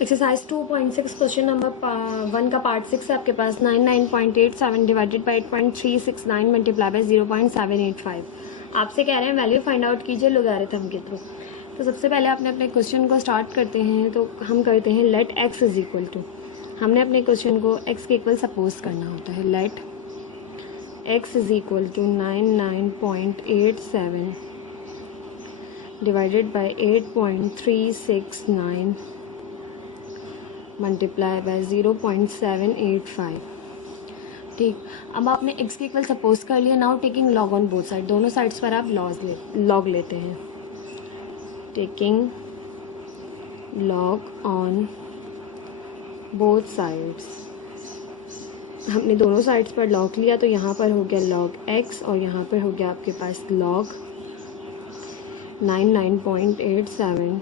Exercise 2.6 question number 1 का part 6 है आपके पास। 99.87 डिवाइडेड बाई 8.369 मल्टीप्लाई बाई 0.785। आपसे कह रहे हैं वैल्यू फाइंड आउट कीजिए लोगैरिथम के थ्रू। तो सबसे पहले आपने अपने क्वेश्चन को स्टार्ट करते हैं, तो हम करते हैं let x is equal to, हमने अपने क्वेश्चन को एक्स के इक्वल सपोज करना होता है। Let x is equal to 99.87 divided by 8.369 multiply by 0.785। ठीक, अब आपने x के इक्वल सपोज कर लिया। Now taking log on both side, दोनों साइड्स पर आप लॉग लेते हैं। Taking log on both sides, हमने दोनों साइड्स पर लॉग लिया, तो यहाँ पर हो गया लॉग x और यहाँ पर हो गया आपके पास log 99.87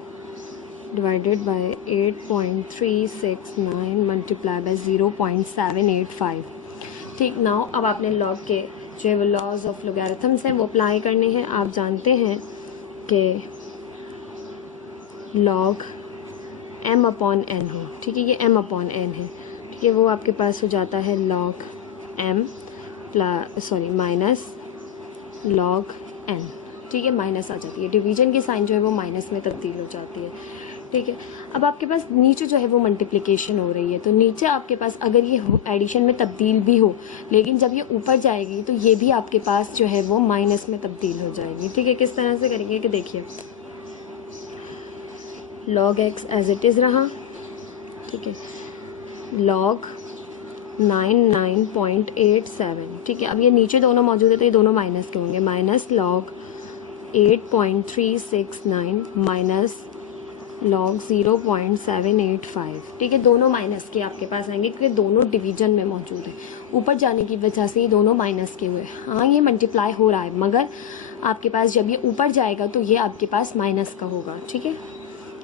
divided by 8.369 multiply by 0.785। ठीक, नाउ अब आपने लॉग के जो है वो लॉज ऑफ लोगैरिथम्स हैं वो अप्लाई करने हैं। आप जानते हैं कि लॉग m अपॉन n हो, ठीक है, ये m अपॉन n है, ठीक है, वो आपके पास हो जाता है log m minus log n, ठीक है, माइनस आ जाती है, डिवीजन की साइन जो है वो माइनस में तब्दील हो जाती है। ठीक है, अब आपके पास नीचे जो है वो मल्टीप्लिकेशन हो रही है, तो नीचे आपके पास अगर ये एडिशन में तब्दील भी हो, लेकिन जब ये ऊपर जाएगी तो ये भी आपके पास जो है वो माइनस में तब्दील हो जाएगी। ठीक है, किस तरह से करेंगे कि देखिए log x as it is रहा, ठीक है, लॉग 99.87, ठीक है, अब ये नीचे दोनों मौजूद है तो ये दोनों माइनस के होंगे, माइनस लॉग 8.369 माइनस लॉग 0.785, ठीक है, दोनों माइनस के आपके पास आएंगे क्योंकि दोनों डिवीजन में मौजूद है। ऊपर जाने की वजह से ये दोनों माइनस के हुए। हाँ, ये मल्टीप्लाई हो रहा है, मगर आपके पास जब ये ऊपर जाएगा तो ये आपके पास माइनस का होगा। ठीक है,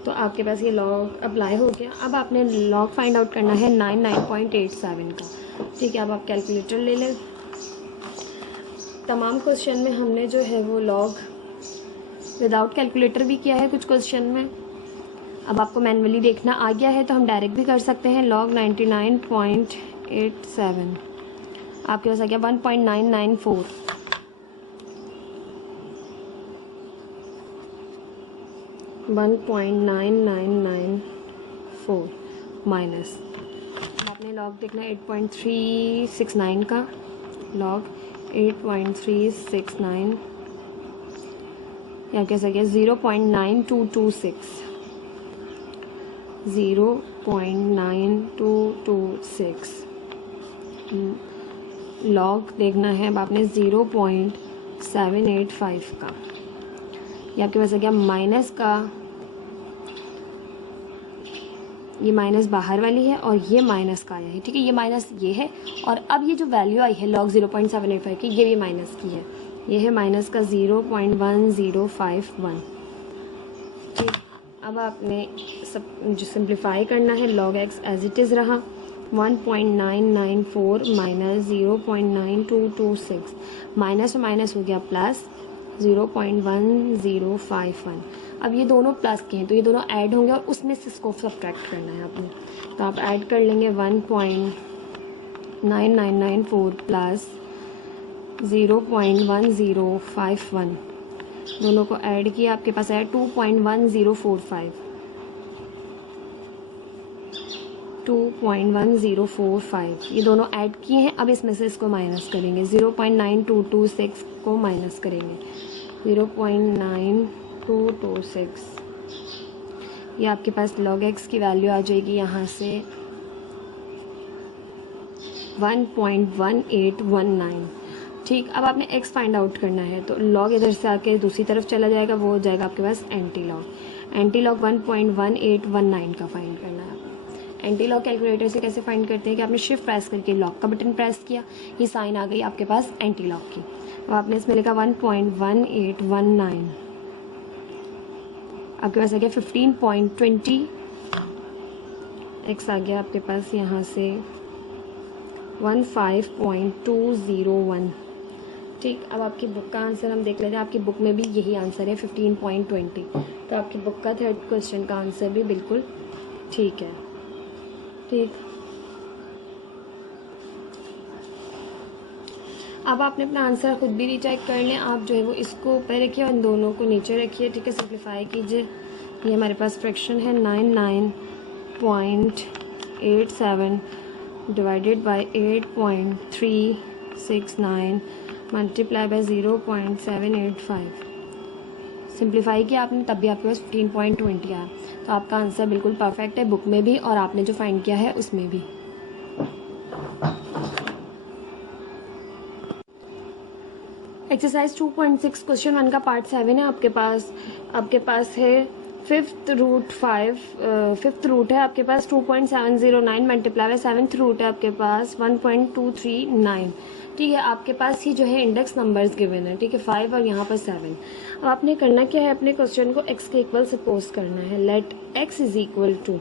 तो आपके पास ये लॉग अप्लाई हो गया। अब आपने लॉग फाइंड आउट करना है 99.87 का। ठीक है, अब आप कैलकुलेटर ले लें। तमाम क्वेश्चन में हमने जो है वो लॉग विदाउट कैलकुलेटर भी किया है कुछ क्वेश्चन में। अब आपको मैनुअली देखना आ गया है तो हम डायरेक्ट भी कर सकते हैं। लॉग 99.87 आपके पास आ गया 1.994, माइनस आपने लॉग देखना 8.369 का, लॉग 8.369 या कैसा गया 0.9226, 0.9226 लॉग देखना है अब आपने 0.785 का। ये आपके पास आ गया माइनस का, ये माइनस बाहर वाली है और ये माइनस का आया है। ठीक है, ये माइनस ये है और अब ये जो वैल्यू आई है लॉग 0.785 की, ये भी माइनस की है, ये है माइनस का 0.1051। ठीक, अब आपने सब जो सिंप्लीफाई करना है, log x as it is रहा 1.994 माइनस 0.9226, माइनस माइनस हो गया प्लस 0.1051। अब ये दोनों प्लस के हैं तो ये दोनों ऐड होंगे और उसमें से इसको सब्ट्रैक्ट करना है आपने, तो आप ऐड कर लेंगे 1.9994 प्लस 0.1051, दोनों को ऐड किया आपके पास आया 2.1045, 2.1045, ये दोनों ऐड किए हैं। अब इसमें से इसको माइनस करेंगे, 0.9226 को माइनस करेंगे, 0.9226, ये आपके पास लॉग एक्स की वैल्यू आ जाएगी यहाँ से 1.1819। ठीक, अब आपने x फाइंड आउट करना है तो लॉग इधर से आके दूसरी तरफ चला जाएगा, वो हो जाएगा आपके पास एंटी लॉग। एंटी लॉग 1.1819 का फाइंड करना है आपको। एंटी लॉग कैलकुलेटर से कैसे फाइंड करते हैं कि आपने शिफ्ट प्रेस करके लॉग का बटन प्रेस किया, ये साइन आ गई आपके पास एंटी लॉग की। अब आपने इसमें लिखा 1.1819, आपके पास आ गया 15.20, x आ गया आपके पास यहाँ से 15.201। ठीक, अब आपकी बुक का आंसर हम देख लेते हैं। आपकी बुक में भी यही आंसर है 15.20, तो आपकी बुक का थर्ड क्वेश्चन का आंसर भी बिल्कुल ठीक है। ठीक, अब आपने अपना आंसर खुद भी रीचेक कर लें। आप जो है वो इसको ऊपर रखिए और इन दोनों को नीचे रखिए। ठीक है, सिंप्लीफाई कीजिए। ये हमारे पास फ्रैक्शन है 99.87 divided by 8.369 multiply by 0.785। Simplify किया आपने तब भी आपके पास 15.20 आया। तो आपका आंसर बिल्कुल परफेक्ट है, बुक में भी और आपने जो फाइंड किया है उसमें भी। एक्सरसाइज 2.6 क्वेश्चन 1 का पार्ट 7 है आपके पास है फिफ्थ रूट है आपके पास 2.709 मल्टीप्लाई बाय सेवन्थ रूट है आपके पास 1.239। ठीक है, आपके पास ही जो है इंडेक्स नंबर्स गिवन है। ठीक है, 5 और यहाँ पर 7। अब आपने करना क्या है, अपने क्वेश्चन को x के इक्वल सपोज करना है। Let x is equal to,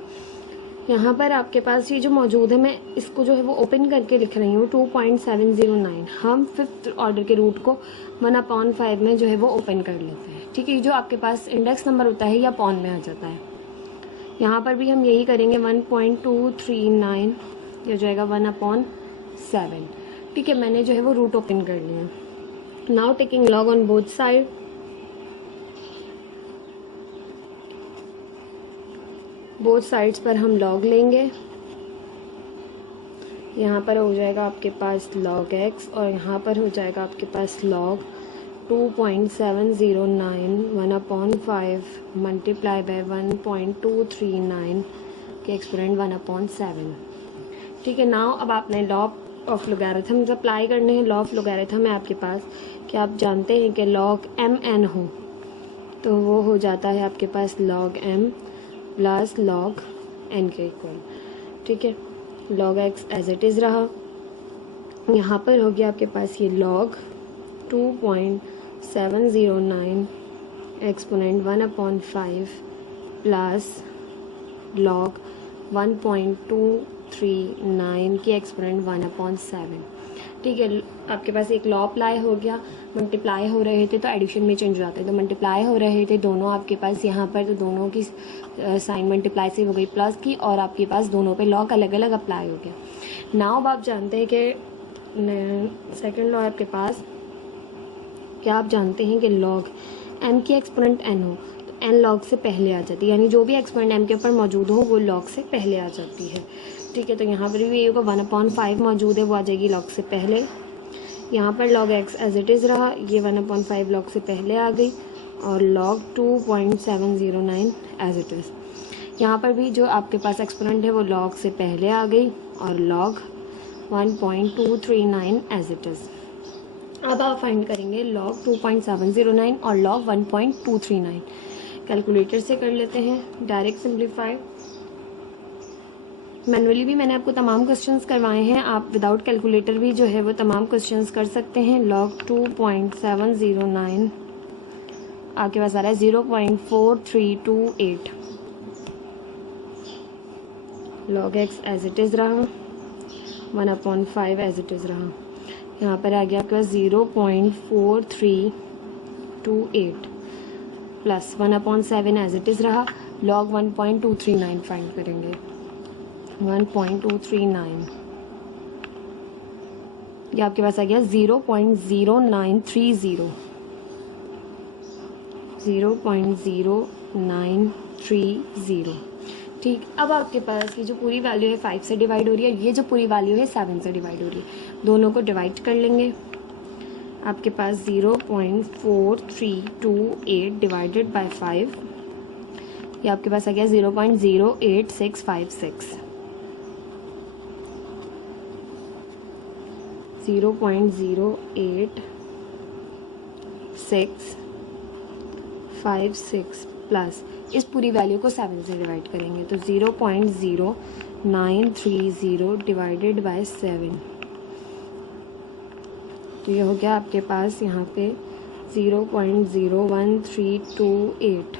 यहाँ पर आपके पास ये जो मौजूद है, मैं इसको जो है वो ओपन करके लिख रही हूँ 2.709। हम फिफ्थ ऑर्डर के रूट को 1/5 में जो है वो ओपन कर लेते हैं। ठीक है, जो आपके पास इंडेक्स नंबर होता है या अपॉन में आ जाता है। यहाँ पर भी हम यही करेंगे 1.239, ये जो जाएगा 1/7। ठीक है, मैंने जो है वो रूट ओपन कर लिया। Now taking log on both side, both sides पर हम लॉग लेंगे। यहाँ पर हो जाएगा आपके पास log x और यहाँ पर हो जाएगा आपके पास log 2.709 1/5 मल्टीप्लाई बाय 1.239 के एक्सपोनेंट 1/7। ठीक है, नाउ अब आपने लॉ ऑफ लोगैरिथम अप्लाई करने हैं। लॉ ऑफ लोगैरिथम है आपके पास कि आप जानते हैं कि log mn हो तो वो हो जाता है आपके पास log m plus log n के इक्वल। ठीक है, log x as it is रहा। यहाँ पर हो गया आपके पास ये log 2.709 एक्सपोनेंट 1/5 प्लस log 1.239 की एक्सपोनेंट 1/7। ठीक है, आपके पास एक लॉ अप्लाई हो गया। मल्टीप्लाई हो रहे थे तो एडिशन में चेंज हो जाते हैं, तो मल्टीप्लाई हो रहे थे दोनों आपके पास यहाँ पर, तो दोनों की साइन मल्टीप्लाई से हो गई प्लस की और आपके पास दोनों पे लॉग अलग अलग अप्लाई हो गया। नाउ अब आप जानते हैं कि सेकंड लॉ आपके पास क्या आप जानते हैं कि log m की एक्सपोनेंट n हो तो n log से पहले आ जाती है, यानी जो भी एक्सपोनेंट m के ऊपर मौजूद हो वो log से पहले आ जाती है। ठीक है, तो यहाँ पर भी ये होगा 1/5 मौजूद है, वो आ जाएगी log से पहले। यहाँ पर log x as it is रहा, ये 1/5 log से पहले आ गई और log 2.709 एज इट इज़। यहाँ पर भी जो आपके पास एक्सपोनेंट है वो log से पहले आ गई और log 1.239 एज इट इज़। अब आप फाइंड करेंगे log 2.709 और log 1.239। कैलकुलेटर से कर लेते हैं डायरेक्ट सिंप्लीफाई। मैनुअली भी मैंने आपको तमाम क्वेश्चंस करवाए हैं, आप विदाउट कैलकुलेटर भी जो है वो तमाम क्वेश्चंस कर सकते हैं। log 2.709 आपके पास आ रहा है 0.4328। log x as it is रहा, 1/5 एज इट इज़ रहा। यहाँ पर आ गया आपके पास 0.4328 प्लस 1/7 एज इट इज़ रहा। log 1.239 फाइंड करेंगे, 1.239 ये आपके पास आ गया 0.0930, 0.0930। ठीक, अब आपके पास ये जो पूरी वैल्यू है 5 से डिवाइड हो रही है, ये जो पूरी वैल्यू है 7 से डिवाइड हो रही है, दोनों को डिवाइड कर लेंगे। आपके पास 0.4328 डिवाइडेड बाय 5, ये आपके पास आ गया 0.08656, 0.08656 प्लस इस पूरी वैल्यू को 7 से डिवाइड करेंगे तो 0.0930 डिवाइडेड बाय 7, तो ये हो गया आपके पास यहाँ पे 0.01328।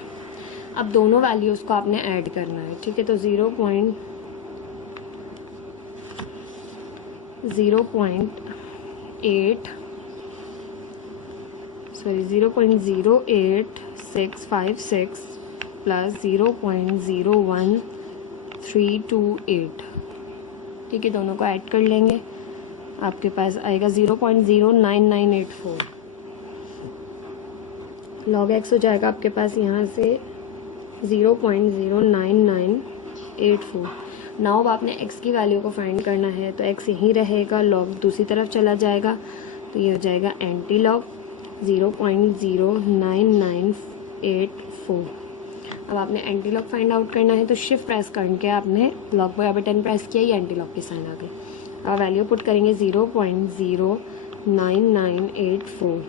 अब दोनों वैल्यूज़ को आपने ऐड करना है। ठीक है, तो 0.08 0.08656 प्लस 0.01328 ठीक है, दोनों को ऐड कर लेंगे, आपके पास आएगा 0.09984। लॉग एक्स हो जाएगा आपके पास यहाँ से 0.09984। नाउ अब आपने एक्स की वैल्यू को फाइंड करना है, तो एक्स यहीं रहेगा, लॉग दूसरी तरफ चला जाएगा, तो ये हो जाएगा एंटी लॉग 0.09984। अब आपने एंटी लॉग फाइंड आउट करना है, तो शिफ्ट प्रेस करके आपने लॉग पर यहाँ पे 10 प्रेस किया, ये एंटी लॉग की साइन आ गई। अब वैल्यू पुट करेंगे 0.09984।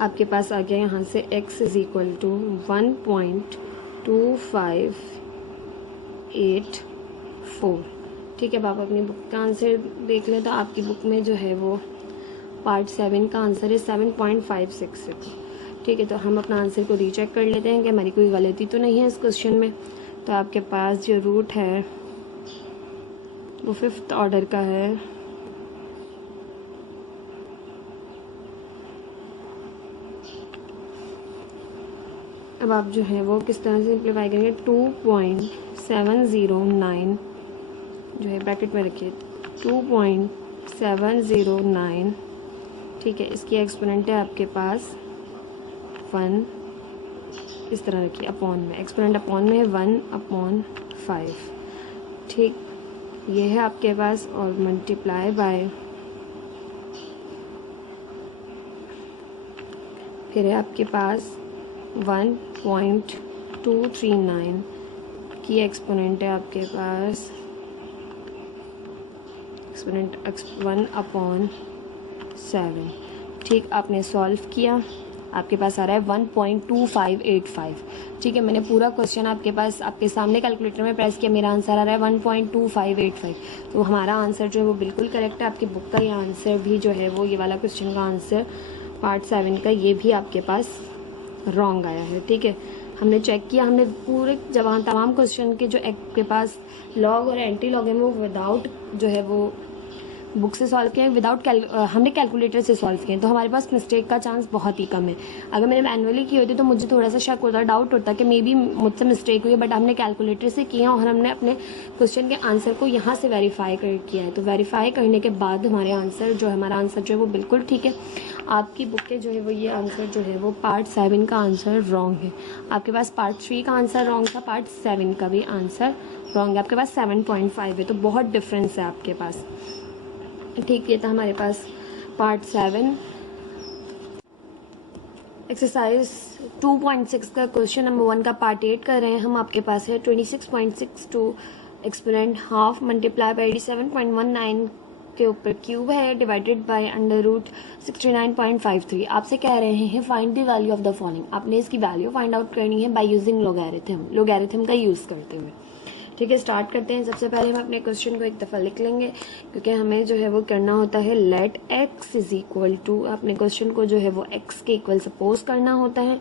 आपके पास आ गया यहाँ से x इज इक्वल टू 1.2584। ठीक है, अब आप अपनी बुक का आंसर देख लें, तो आपकी बुक में जो है वो पार्ट 7 का आंसर है 7.566। ठीक है, तो हम अपना आंसर को रीचेक कर लेते हैं कि हमारी कोई गलती तो नहीं है इस क्वेश्चन में। तो आपके पास जो रूट है वो 5th ऑर्डर का है, अब आप जो है वो किस तरह से सिंप्लीफाई करेंगे, 2.709 जो है ब्रैकेट में रखिए 2.709। ठीक है, इसकी एक्सपोनेंट है आपके पास 1, इस तरह रखिए अपॉन में, एक्सपोनेंट अपॉन में 1/5। ठीक, ये है आपके पास, और मल्टीप्लाई बाय, फिर है आपके पास 1.239 की एक्सपोनेंट है आपके पास, एक्सपोनेंट 1/7। ठीक, आपने सॉल्व किया, आपके पास आ रहा है 1.2585। ठीक है, मैंने पूरा क्वेश्चन आपके पास आपके सामने कैलकुलेटर में प्रेस किया, मेरा आंसर आ रहा है 1.2585। तो हमारा आंसर जो है वो बिल्कुल करेक्ट है। आपकी बुक का ये आंसर भी जो है वो, ये वाला क्वेश्चन का आंसर पार्ट 7 का, ये भी आपके पास रॉन्ग आया है। ठीक है, हमने चेक किया, हमने पूरे जवाब तमाम क्वेश्चन के जो आपके पास लॉग और एंटी लॉग है वो विदाउट जो है वो बुक से सॉल्व किए, विदाउट हमने कैलकुलेटर से सॉल्व किए, तो हमारे पास मिस्टेक का चांस बहुत ही कम है। अगर मैंने मैनुअली की होती तो मुझे थोड़ा सा शक होता, डाउट होता कि मे बी मुझसे मिस्टेक हुई है, बट हमने कैलकुलेटर से किया और हमने अपने क्वेश्चन के आंसर को यहाँ से वेरीफाई किया है। तो वेरीफाई करने के बाद हमारा आंसर जो है वो बिल्कुल ठीक है। आपकी बुक के जो है वो ये आंसर जो है वो पार्ट 7 का आंसर रॉन्ग है। आपके पास पार्ट 3 का आंसर रॉन्ग था, पार्ट 7 का भी आंसर रॉन्ग है। आपके पास 7.5 है, तो बहुत डिफरेंस है आपके पास। ठीक है, था हमारे पास पार्ट 7 एक्सरसाइज 2.6 का क्वेश्चन नंबर 1 का पार्ट 8 कर रहे हैं हम। आपके पास है 26.62 एक्सपोनेंट हाफ मल्टीप्लाई बाई 87.19 के ऊपर क्यूब है डिवाइडेड बाय अंडर रूट 69.53। आपसे कह रहे हैं find the value of the following. आपने इसकी वैल्यू फाइंड आउट करनी है बाय यूजिंग लोगैरिथम का यूज़ करते हुए। ठीक है, स्टार्ट करते हैं। सबसे पहले हम अपने क्वेश्चन को एक दफ़ा लिख लेंगे, क्योंकि हमें जो है वो करना होता है let x is equal to, अपने क्वेश्चन को जो है वो x के इक्वल सपोज करना होता है।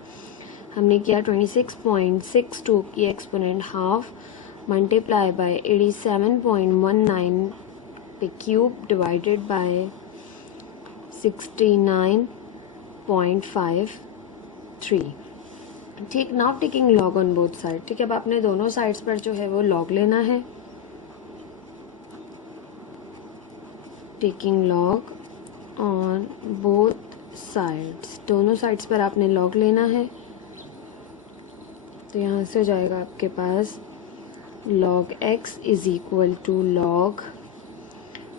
हमने किया 26.62 की एक्सपोनेंट हाफ मल्टीप्लाई बाय 87.19 पे क्यूब डिवाइडेड बाय 69.53। ठीक, now taking log on both side. ठीक है, अब आपने दोनों साइड्स पर जो है वो लॉग लेना है। Taking log on both sides, दोनों साइड्स पर आपने लॉग लेना है। तो यहाँ से हो जाएगा आपके पास log x is equal to log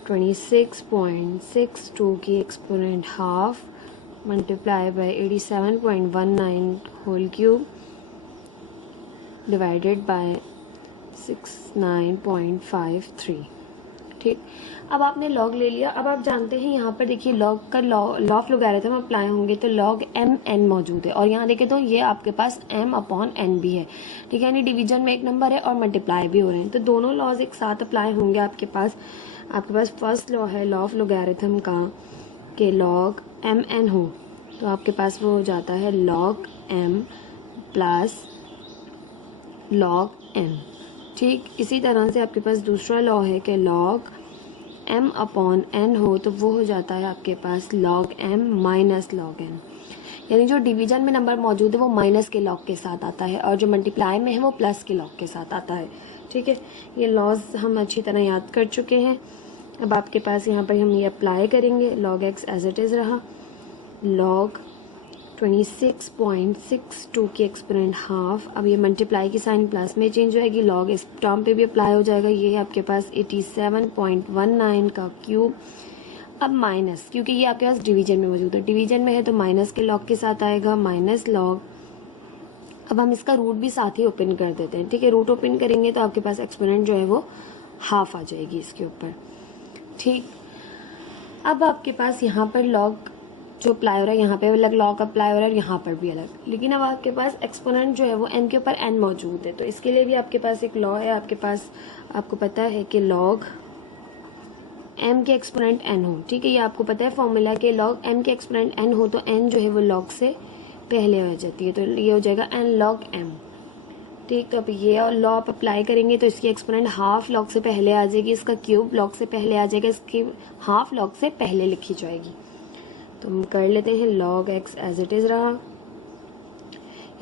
26.62 की exponent half multiply by 87.19 whole cube divided by 69.53। ठीक, अब आपने लॉग ले लिया। अब आप जानते हैं यहाँ पर देखिए लॉग का लॉ ऑफ लोगैरिथम अप्लाई होंगे तो लॉग m n मौजूद है, और यहाँ देखें तो ये आपके पास m/n भी है। ठीक है, यानी डिवीजन में एक नंबर है और मल्टीप्लाई भी हो रहे हैं, तो दोनों लॉज एक साथ अप्लाई होंगे आपके पास फर्स्ट लॉ है लॉ ऑफ लोगैरिथम का कि लॉग m n हो, तो आपके पास वो हो जाता है log m plus log n। ठीक, इसी तरह से आपके पास दूसरा लॉ है कि लॉग m/n हो, तो वो हो जाता है आपके पास log m minus log n। यानी जो डिवीजन में नंबर मौजूद है वो माइनस के लॉग के साथ आता है, और जो मल्टीप्लाई में है वो प्लस के लॉग के साथ आता है। ठीक है, ये लॉज हम अच्छी तरह याद कर चुके हैं। अब आपके पास यहाँ पर हम ये अप्लाई करेंगे। Log x as it is रहा, लॉग 26.62 की एक्सपोनेंट हाफ। अब ये मल्टीप्लाई की साइन प्लस में चेंज हो जाएगी, लॉग इस टर्म पे भी अप्लाई हो जाएगा। ये आपके पास 87.19 का क्यूब। अब माइनस, क्योंकि ये आपके पास डिवीजन में मौजूद है, डिवीजन में है तो माइनस के लॉग के साथ आएगा, माइनस लॉग। अब हम इसका रूट भी साथ ही ओपन कर देते हैं। ठीक है, रूट ओपन करेंगे तो आपके पास एक्सपोनेंट जो है वो हाफ आ जाएगी इसके ऊपर। ठीक, अब आपके पास यहाँ पर लॉग जो अप्लाई हो रहा है, यहाँ पे अलग लॉग अप्लाई हो रहा है, यहाँ पर भी अलग, लेकिन अब आपके पास एक्सपोनेंट जो है वो n के ऊपर n मौजूद है, तो इसके लिए भी आपके पास एक लॉ है आपके पास। आपको पता है कि लॉग m के एक्सपोनेंट n हो। ठीक है, ये आपको पता है फॉर्मूला के लॉग m के एक्सपोनेंट n हो तो n जो है वो लॉग से पहले हो जाती है, तो ये हो जाएगा n log m। ठीक, तो अब ये और लॉ आप अप्लाई करेंगे तो इसकी एक्सपोनेंट हाफ लॉग से पहले आ जाएगी, इसका क्यूब लॉग से पहले आ जाएगा, इसकी हाफ लॉग से पहले लिखी जाएगी। तो हम कर लेते हैं, log x as it is रहा,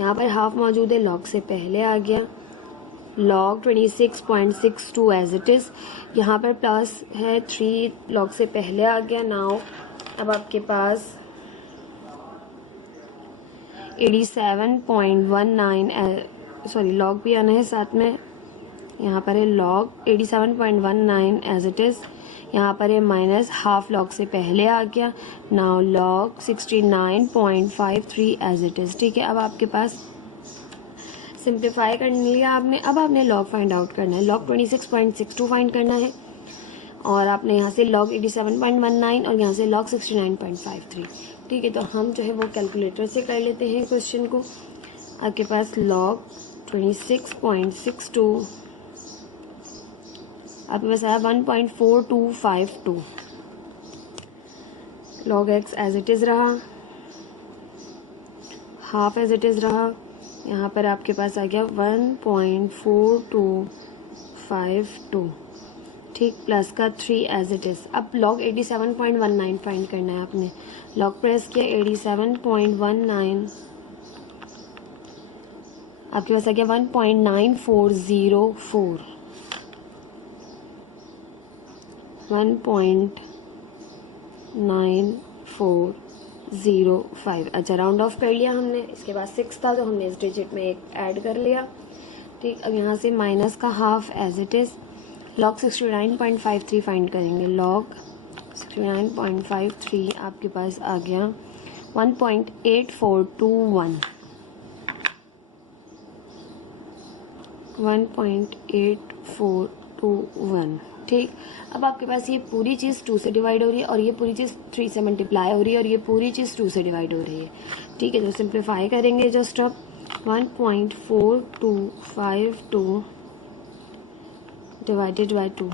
यहाँ पर हाफ मौजूद है, लॉग से पहले आ गया, लॉग 26.62 एज इट इज़, यहाँ पर प्लस है 3, लॉग से पहले आ गया। नाउ अब आपके पास 87.19 सॉरी लॉग भी आना है साथ में, यहाँ पर है लॉग 87.19 एज इट इज़, यहाँ पर है माइनस हाफ लॉग से पहले आ गया। Now log 69.53 as it is. ठीक है, अब आपके पास सिंप्लीफाई कर लिया आपने। अब आपने लॉग फाइंड आउट करना है, लॉग 26.62 फाइंड करना है, और आपने यहाँ से लॉग 87.19 और यहाँ से लॉग 69.53। ठीक है, तो हम जो है वो कैलकुलेटर से कर लेते हैं क्वेश्चन को। आपके पास लॉग 26.62 आपके पास आया 1.4252, log x as it is रहा, हाफ एज इट इज़ रहा, यहाँ पर आपके पास आ गया 1.4252। ठीक, प्लस का 3 एज इट इज़। अब लॉग 87.19 फाइंड करना है आपने, लॉग प्रेस किया 87.19, आपके पास आ गया 1.9404, 1.9405। अच्छा, राउंड ऑफ कर लिया हमने, इसके बाद 6 था तो हमने इस डिजिट में एक ऐड कर लिया। ठीक, अब यहाँ से माइनस का half as it is, log 69.53 find करेंगे, लॉग 69.53 आपके पास आ गया 1.8421, 1.8421। ठीक, अब आपके पास ये पूरी चीज़ 2 से डिवाइड हो रही है और ये पूरी चीज़ 3 से मल्टीप्लाई हो रही है और ये पूरी चीज़ 2 से डिवाइड हो रही है। ठीक है, तो सिंप्लीफाई करेंगे जस्ट अब 1.4252 डिवाइडेड बाई 2,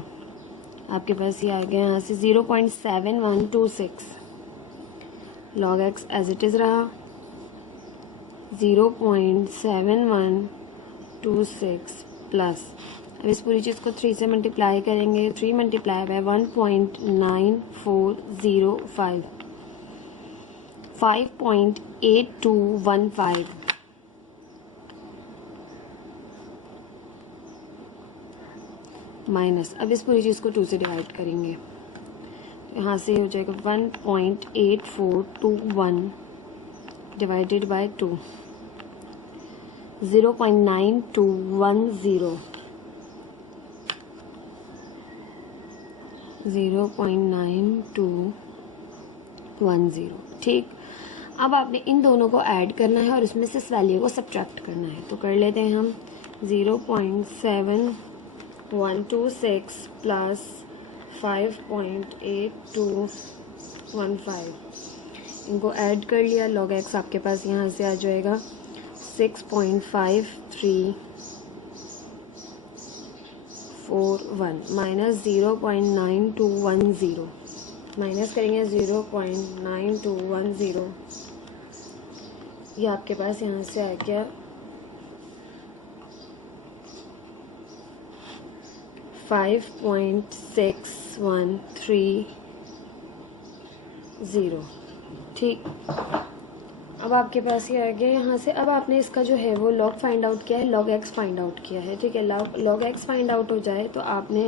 आपके पास ये आ गया यहाँ से 0.7126, log x as it is रहा 0.7126 प्लस, अब इस पूरी चीज़ को 3 से मल्टीप्लाई करेंगे, 3 मल्टीप्लाई बाय 1.9405, 5.8215 माइनस, अब इस पूरी चीज़ को 2 से डिवाइड करेंगे, यहाँ से हो जाएगा 1.8421 डिवाइडेड बाय 2, 0.9210, 0.9210। ठीक, अब आपने इन दोनों को ऐड करना है और इसमें से इस वैल्यू को सब्ट्रैक्ट करना है, तो कर लेते हैं हम 0.7126 प्लस 5.8215, इनको ऐड कर लिया, लॉग एक्स आपके पास यहाँ से आ जाएगा 6.5341 माइनस 0.9210, माइनस करेंगे 0.9210, ये आपके पास यहाँ से आ गया 5.6130। ठीक, अब आपके पास ये आ गया यहाँ से। अब आपने इसका जो है वो लॉग फाइंड आउट किया है, लॉग एक्स फाइंड आउट किया है, ठीक है। लॉग एक्स फाइंड आउट हो जाए तो आपने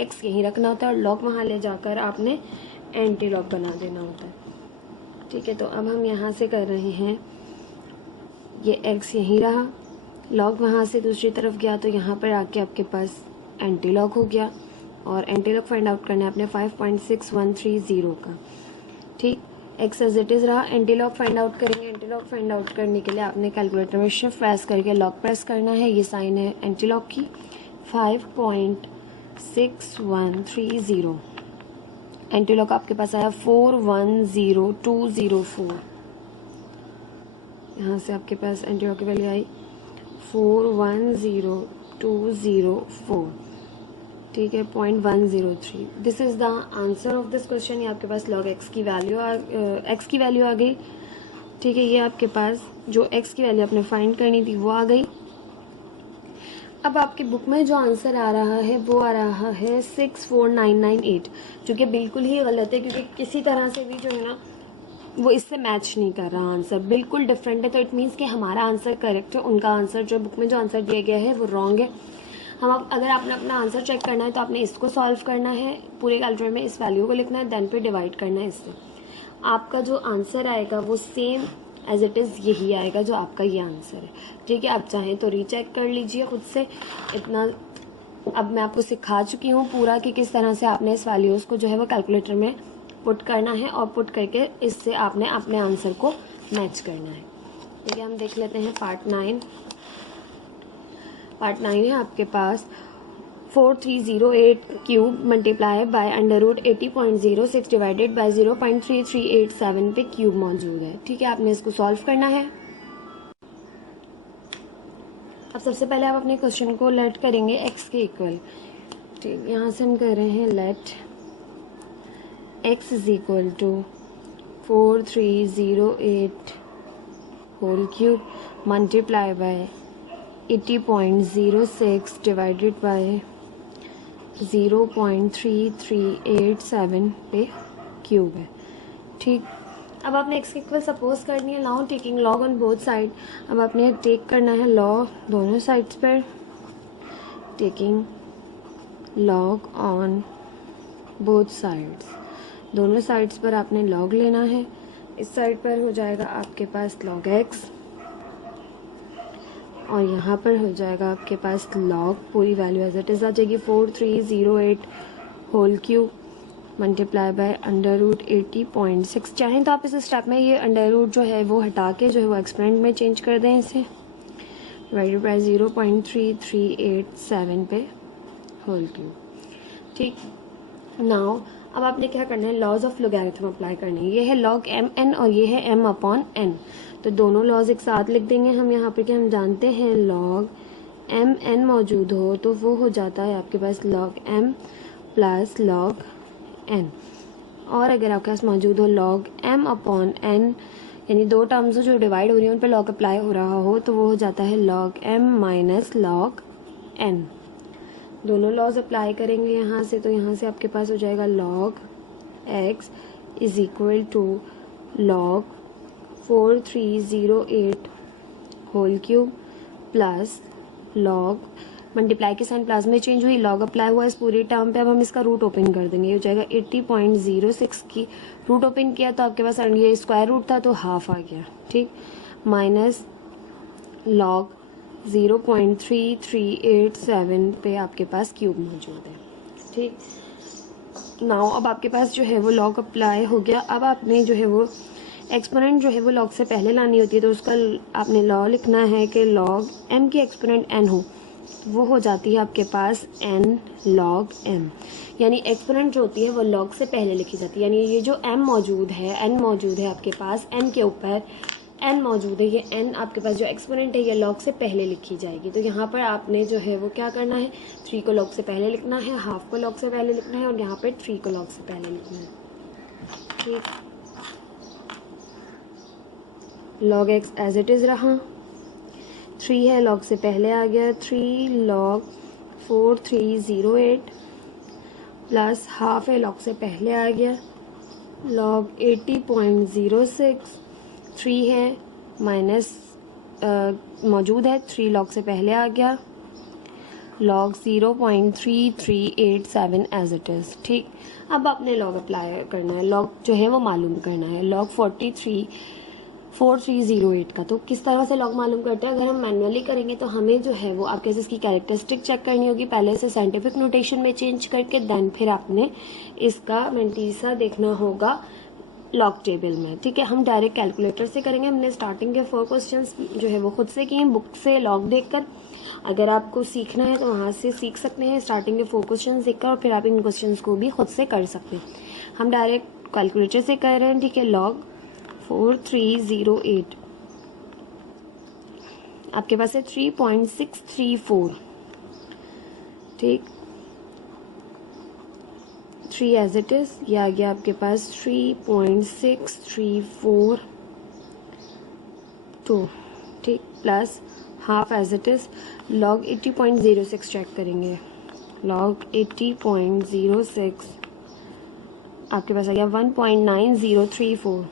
एक्स यहीं रखना होता है और लॉग वहाँ ले जाकर आपने एंटी लॉग बना देना होता है, ठीक है। तो अब हम यहाँ से कर रहे हैं, ये एक्स यहीं रहा, लॉग वहाँ से दूसरी तरफ गया तो यहाँ पर आके आपके पास एंटी लॉग हो गया और एंटी लॉग फाइंड आउट करना है आपने 5.6130 का, ठीक। एक्स एज इट इज़ रहा, एंटी लॉग फाइंड आउट करेंगे। एंटी लॉग फाइंड आउट करने के लिए आपने कैलकुलेटर में शिफ्ट प्रेस करके लॉग प्रेस करना है, ये साइन है एंटी लॉग की। 5.6130 एंटी लॉग आपके पास आया 410204। यहाँ से आपके पास एंटी लॉग की वैल्यू आई 410204, ठीक है, 0.103। This is the answer of this question. ये आपके पास लॉग एक्स की वैल्यू आ गई, ठीक है। ये आपके पास जो एक्स की वैल्यू आपने फाइंड करनी थी वो आ गई। अब आपकी बुक में जो आंसर आ रहा है वो आ रहा है 64998, जो कि बिल्कुल ही गलत है, क्योंकि किसी तरह से भी जो है ना वो इससे मैच नहीं कर रहा, आंसर बिल्कुल डिफरेंट है। तो इट मीन्स कि हमारा आंसर करेक्ट है, उनका आंसर जो बुक में जो आंसर दिया गया है वो रॉन्ग है। अगर आपने अपना आंसर चेक करना है तो आपने इसको सॉल्व करना है, पूरे कैलकुलेटर में इस वैल्यू को लिखना है, देन पे डिवाइड करना है इससे। आपका जो आंसर आएगा वो सेम एज इट इज़ यही आएगा जो आपका ये आंसर है, ठीक है। आप चाहें तो रीचेक कर लीजिए खुद से। इतना अब मैं आपको सिखा चुकी हूँ पूरा कि किस तरह से आपने इस वैल्यूज़ को जो है वो कैलकुलेटर में पुट करना है और पुट करके इससे आपने अपने आंसर को मैच करना है, ठीक है। हम देख लेते हैं पार्ट 9 है आपके पास 4308 cube multiply by √80.06 divided by 0.3387 पे क्यूब मौजूद है, ठीक है। आपने इसको सॉल्व करना है। अब सबसे पहले आप अपने क्वेश्चन को लेट करेंगे एक्स के इक्वल, ठीक। यहाँ से हम कर रहे हैं let x is equal to 4308 whole cube multiply by 80.06 divided by 0.3387 पे क्यूब है, ठीक। अब आपने एक्स इक्वल सपोज करनी है, now taking log on both side. अब आपने टेक करना है लॉग दोनों साइड्स पर, taking log on both sides, दोनों साइड्स पर आपने लॉग लेना है। इस साइड पर हो जाएगा आपके पास लॉग एक्स और यहाँ पर हो जाएगा आपके पास लॉग, पूरी वैल्यू एज इट इज़ आ जाएगी 4308 होल क्यूब मल्टीप्लाई बाय √80.6। चाहें तो आप इस स्टेप में ये अंडर रूट जो है वो हटा के जो है वो एक्सपोनेंट में चेंज कर दें, इसे डिवाइडेड बाय 0.3387 पे होल क्यूब, ठीक। नाउ अब आपने क्या करना है, लॉज ऑफ लोगैरिथम अप्लाई करनी है। ये है लॉग एम एन और ये है एम अपॉन एन, तो दोनों लॉज एक साथ लिख देंगे हम यहाँ पे कि हम जानते हैं लॉग एम एन मौजूद हो तो वो हो जाता है आपके पास log M plus log N, और अगर आपके पास मौजूद हो लॉग एम अपॉन एन, यानी दो टर्म्स जो डिवाइड हो रही हैं उन पर लॉग अप्लाई हो रहा हो तो वो हो जाता है log M minus log n. दोनों लॉज अप्लाई करेंगे यहाँ से, तो यहाँ से आपके पास हो जाएगा log x is equal to log 4308 whole cube plus log, multiply की साइन प्लस में चेंज हुई, लॉग अप्लाई हुआ इस पूरे टर्म पे। अब हम इसका रूट ओपन कर देंगे, ये हो जाएगा 80.06 की रूट ओपन किया तो आपके पास ये स्क्वायर रूट था तो हाफ आ गया, ठीक, माइनस लॉग 0.3387 पे आपके पास क्यूब मौजूद है, ठीक। नाउ अब आपके पास जो है वो लॉग अप्लाई हो गया। अब आपने जो है वो एक्सपोनेंट जो है वो लॉग से पहले लानी होती है, तो उसका आपने लॉ लिखना है कि लॉग एम की एक्सपोनेंट एन हो, वो हो जाती है आपके पास एन लॉग एम, यानी एक्सपोनेंट जो होती है वो लॉग से पहले लिखी जाती है। यानी ये जो एम मौजूद है, एन मौजूद है आपके पास, एन के ऊपर एन मौजूद है, ये एन आपके पास जो एक्सपोनेंट है ये लॉग से पहले लिखी जाएगी। तो यहाँ पर आपने जो है वो क्या करना है, 3 को लॉग से पहले लिखना है, हाफ को लॉग से पहले लिखना है और यहाँ पर 3 को लॉग से पहले लिखना है, ठीक। Log x as it is रहा, 3 है लॉग से पहले आ गया, 3 लॉग 4308 प्लस हाफ है लॉग से पहले आ गया, लॉग 80.06, 3 है माइनस मौजूद है, 3 लॉग से पहले आ गया, लॉग 0.3387 एज इट इज़। ठीक, अब आपने लॉग अप्लाई करना है, लॉग जो है वो मालूम करना है, लॉग 4308 का। तो किस तरह से लॉग मालूम करते हैं? अगर हम मैनुअली करेंगे तो हमें जो है वो आपके इसकी कैरेक्टरिस्टिक चेक करनी होगी, पहले से साइंटिफिक नोटेशन में चेंज करके, देन फिर आपने इसका मेंटीसा देखना होगा लॉग टेबल में। ठीक है, हम डायरेक्ट कैलकुलेटर से करेंगे। हमने स्टार्टिंग के 4 क्वेश्चंस जो है वो खुद से किए बुक से लॉग देखकर। अगर आपको सीखना है तो वहाँ से सीख सकते हैं, स्टार्टिंग के 4 क्वेश्चंस देखकर, और फिर आप इन क्वेश्चंस को भी खुद से कर सकते हैं। हम डायरेक्ट कैलकुलेटर से कर रहे हैं। ठीक है, लॉग 4308 आपके पास है 3.634। ठीक, 3 एज इट इज, ये आ गया आपके पास 3.6342। ठीक, plus half as it is, log 80.06 check करेंगे, लॉग 80.06 आपके पास आ गया 1.9034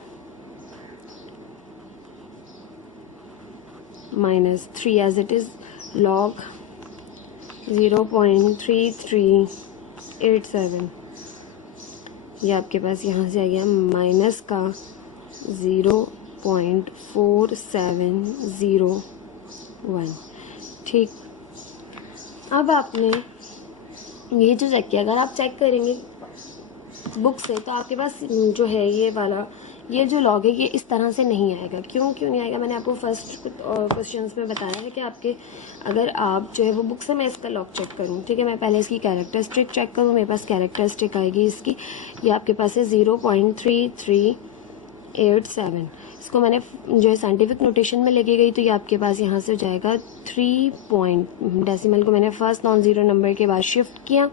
minus 3 as it is, log 0.3387, ये आपके पास यहाँ से आ गया माइनस का 0.4701। ठीक, अब आपने ये जो चेक किया, अगर आप चेक करेंगे बुक से तो आपके पास जो है ये वाला ये जो लॉग है ये इस तरह से नहीं आएगा। क्यों नहीं आएगा? मैंने आपको फर्स्ट क्वेश्चंस में बताया है कि आपके अगर आप जो है वो बुक से मैं इसका लॉग चेक करूँ, ठीक है, मैं पहले इसकी कैरेक्टरिस्टिक चेक करूँ, मेरे पास कैरेक्टरिस्टिक आएगी इसकी, ये आपके पास है 0.3387। इसको मैंने जो है साइंटिफिक नोटेशन में लेके गई तो ये आपके पास यहाँ से हो जाएगा 3 डेसिमल को मैंने फर्स्ट नॉन ज़ीरो नंबर के बाद शिफ्ट किया,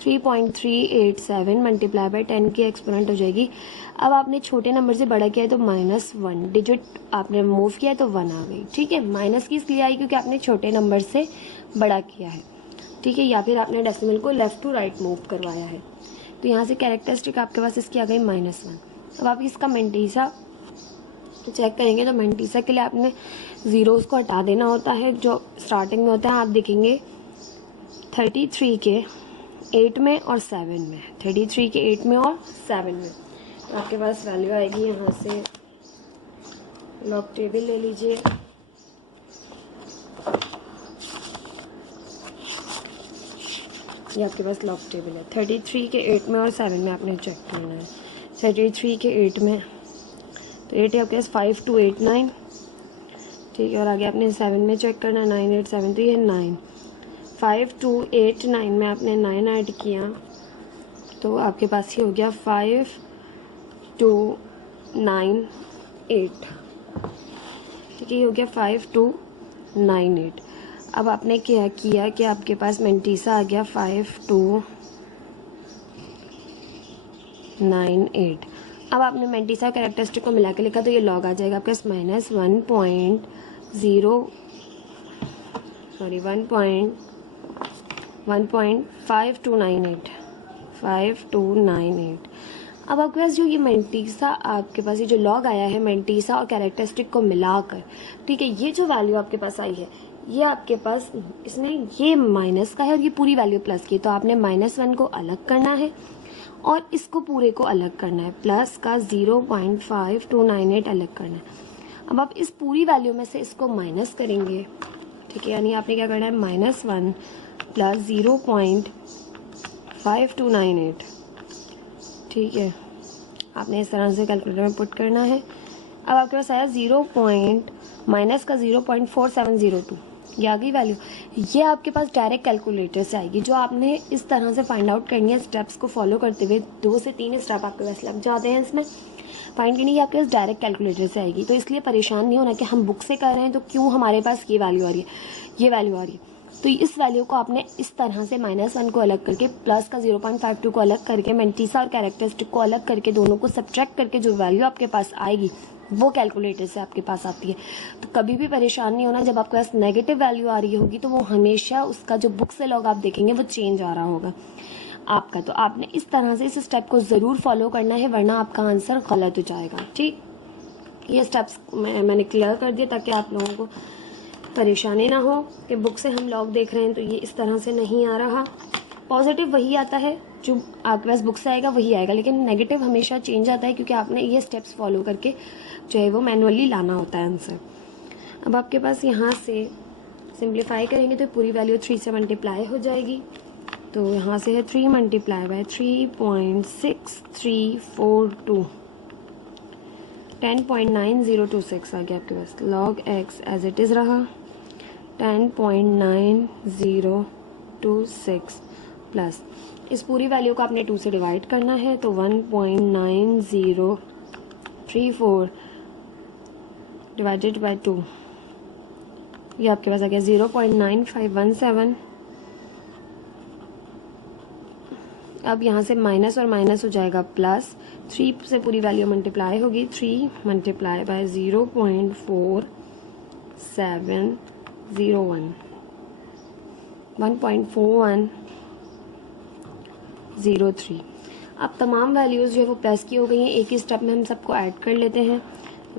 3.387 मल्टीप्लाई बाय 10 की एक्सपोनेंट हो जाएगी। अब आपने छोटे नंबर से बड़ा किया है तो -1 डिजिट आपने मूव किया है तो 1 आ गई। ठीक है, माइनस की इसलिए आई क्योंकि आपने छोटे नंबर से बड़ा किया है। ठीक है, या फिर आपने डेसिमल को लेफ्ट टू राइट मूव करवाया है। तो यहाँ से कैरेक्टरिस्टिक आपके पास इसकी आ गई -1। अब आप इसका मेंटीसा चेक करेंगे तो मेंटीसा के लिए आपने ज़ीरोज़ को हटा देना होता है जो स्टार्टिंग में होता है। आप देखेंगे 33 के 8 में और 7 में, 33 के 8 में और 7 में, तो आपके पास वैल्यू आएगी, यहाँ से लॉग टेबल ले लीजिए, ये आपके पास लॉग टेबल है। 33 के 8 में और 7 में आपने चेक करना है। 33 के 8 में तो 8 है आपके पास 5289। ठीक है, और आगे आपने 7 में चेक करना है 987, तो ये 9 5289 में आपने 9 ऐड किया तो आपके पास ये हो गया 5298। ठीक है, ये हो गया 5298। अब आपने क्या किया कि आपके पास मेंटीसा आ गया 5298। अब आपने मेंटीसा कैरेक्टरिस्टिक को मिला के लिखा तो ये लॉग आ जाएगा आपके पास -1.5298। अब आपके पास जो ये मेंटीसा आपके पास ये जो लॉग आया है मेंटीसा और कैरेक्टरिस्टिक को मिलाकर, ठीक है, ये जो वैल्यू आपके पास आई है ये आपके पास इसमें ये माइनस का है और ये पूरी वैल्यू प्लस की, तो आपने -1 को अलग करना है और इसको पूरे को अलग करना है, प्लस का 0.5298 अलग करना है। अब आप इस पूरी वैल्यू में से इसको माइनस करेंगे। ठीक है, यानी आपने क्या करना है -1 प्लस 0.5298। ठीक है, आपने इस तरह से कैलकुलेटर में पुट करना है। अब आपके पास आया माइनस का 0.4702, ये आ गई वैल्यू। ये आपके पास डायरेक्ट कैलकुलेटर से आएगी, जो आपने इस तरह से फाइंड आउट करनी है स्टेप्स को फॉलो करते हुए। 2 से 3 स्टेप आपके पास लग जाते हैं इसमें फाइंड करनी, आपके पास डायरेक्ट कैलकुलेटर से आएगी। तो इसलिए परेशान नहीं होना कि हम बुक से कर रहे हैं तो क्यों हमारे पास ये वैल्यू आ रही है, ये वैल्यू आ रही है। तो इस वैल्यू को आपने इस तरह से -1 को अलग करके, प्लस का 0.52 को अलग करके, मेंटीसा और कैरेक्टरिस्टिक को अलग करके, दोनों को सब्ट्रैक्ट करके जो वैल्यू आपके पास आएगी वो कैलकुलेटर से आपके पास आती है। तो कभी भी परेशान नहीं होना, जब आपके पास नेगेटिव वैल्यू आ रही होगी तो वो हमेशा उसका जो बुक से लॉग आप देखेंगे वो चेंज आ रहा होगा आपका। तो आपने इस तरह से इस स्टेप को ज़रूर फॉलो करना है, वरना आपका आंसर गलत हो जाएगा। ठीक, ये स्टेप्स मैंने क्लियर कर दिया ताकि आप लोगों को परेशानी ना हो कि बुक से हम लॉग देख रहे हैं तो ये इस तरह से नहीं आ रहा। पॉजिटिव वही आता है जो आपके पास बुक से आएगा, वही आएगा, लेकिन नेगेटिव हमेशा चेंज आता है क्योंकि आपने ये स्टेप्स फॉलो करके जो है वो मैनुअली लाना होता है आंसर। अब आपके पास यहाँ से सिंप्लीफाई करेंगे तो पूरी वैल्यू 3 से मल्टीप्लाई हो जाएगी। तो यहाँ से है 3 मल्टीप्लाई बाय 3.6342 10.9026 आ गया आपके पास। Log x as it is रहा 10.9026 प्लस इस पूरी वैल्यू को आपने 2 से डिवाइड करना है तो 1.9034 डिवाइडेड बाय 2 ये आपके पास आ गया 0.9517। अब यहाँ से माइनस और माइनस हो जाएगा प्लस, 3 से पूरी वैल्यू मल्टीप्लाई होगी 3 मल्टीप्लाई बाय 0.4701 1.4103। अब तमाम वैल्यूज़ जो है वो प्लस की हो गई हैं, एक ही स्टेप में हम सबको ऐड कर लेते हैं।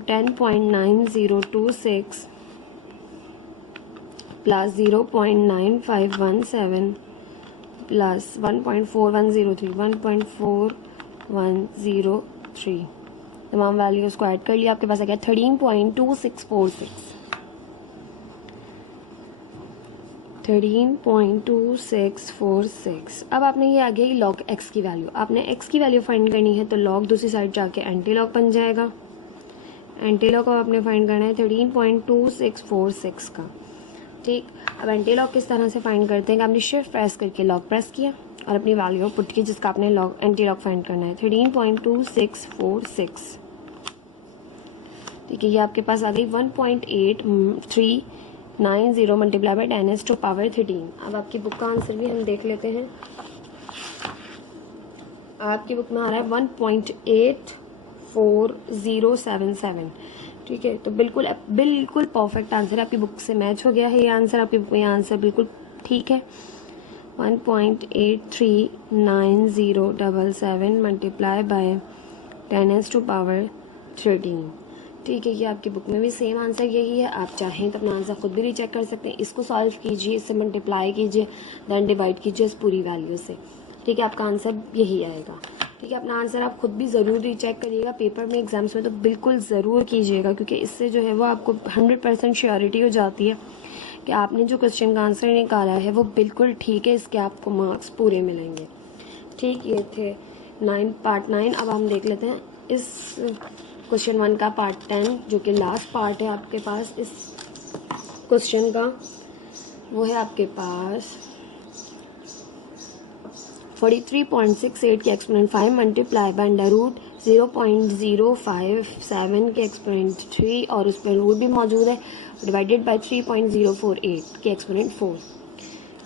10.9026 प्लस 0.9517 प्लस 1.4103 1.4103 तमाम वैल्यूज़ को ऐड कर लिया, आपके पास आ गया 13.2646 13.2646। अब आपने ये आ गया लॉग एक्स की वैल्यू, आपने एक्स की वैल्यू फाइंड करनी है तो लॉग दूसरी साइड जाके एंटी लॉग बन जाएगा। एंटी लॉग को आपने फाइंड करना है 13.2646 का। ठीक, अब एंटी लॉग किस तरह से फाइंड करते हैं कि आपने शिफ्ट प्रेस करके लॉग प्रेस किया और अपनी वैल्यू पुट की जिसका आपने लॉग एंटी लॉग फाइंड करना है 13.2646। ठीक है, ये आपके पास आ गई 1.8390 मल्टीप्लाई बाई 10⁻13। अब आपकी बुक का आंसर भी हम देख लेते हैं। आपकी बुक में आ रहा है 1.84077। ठीक है, तो बिल्कुल बिल्कुल परफेक्ट आंसर है, आपकी बुक से मैच हो गया है ये आंसर, आपकी बुक में आंसर बिल्कुल ठीक है। 1.839077 मल्टीप्लाई बाय 10⁻13। ठीक है, ये आपकी बुक में भी सेम आंसर यही है। आप चाहें तो अपना आंसर खुद भी रीचेक कर सकते हैं। इसको सॉल्व कीजिए, इससे मल्टीप्लाई कीजिए, देन डिवाइड कीजिए इस पूरी वैल्यू से। ठीक है, आपका आंसर यही आएगा। ठीक है, अपना आंसर आप खुद भी ज़रूर रीचेक करिएगा, पेपर में एग्जाम्स में तो बिल्कुल ज़रूर कीजिएगा, क्योंकि इससे जो है वो आपको 100% श्योरिटी हो जाती है कि आपने जो क्वेश्चन का आंसर निकाला है वो बिल्कुल ठीक है, इसके आपको मार्क्स पूरे मिलेंगे। ठीक, ये थे पार्ट 9। अब हम देख लेते हैं इस क्वेश्चन 1 का पार्ट 10 जो कि लास्ट पार्ट है आपके पास इस क्वेश्चन का। वो है आपके पास 43.68 के exponent 5 multiply by under root 0.057 के एक्सपोनेंट 3 और उस पर रूट भी मौजूद है, डिवाइडेड बाय 3.048 के एक्सपोनेंट 4।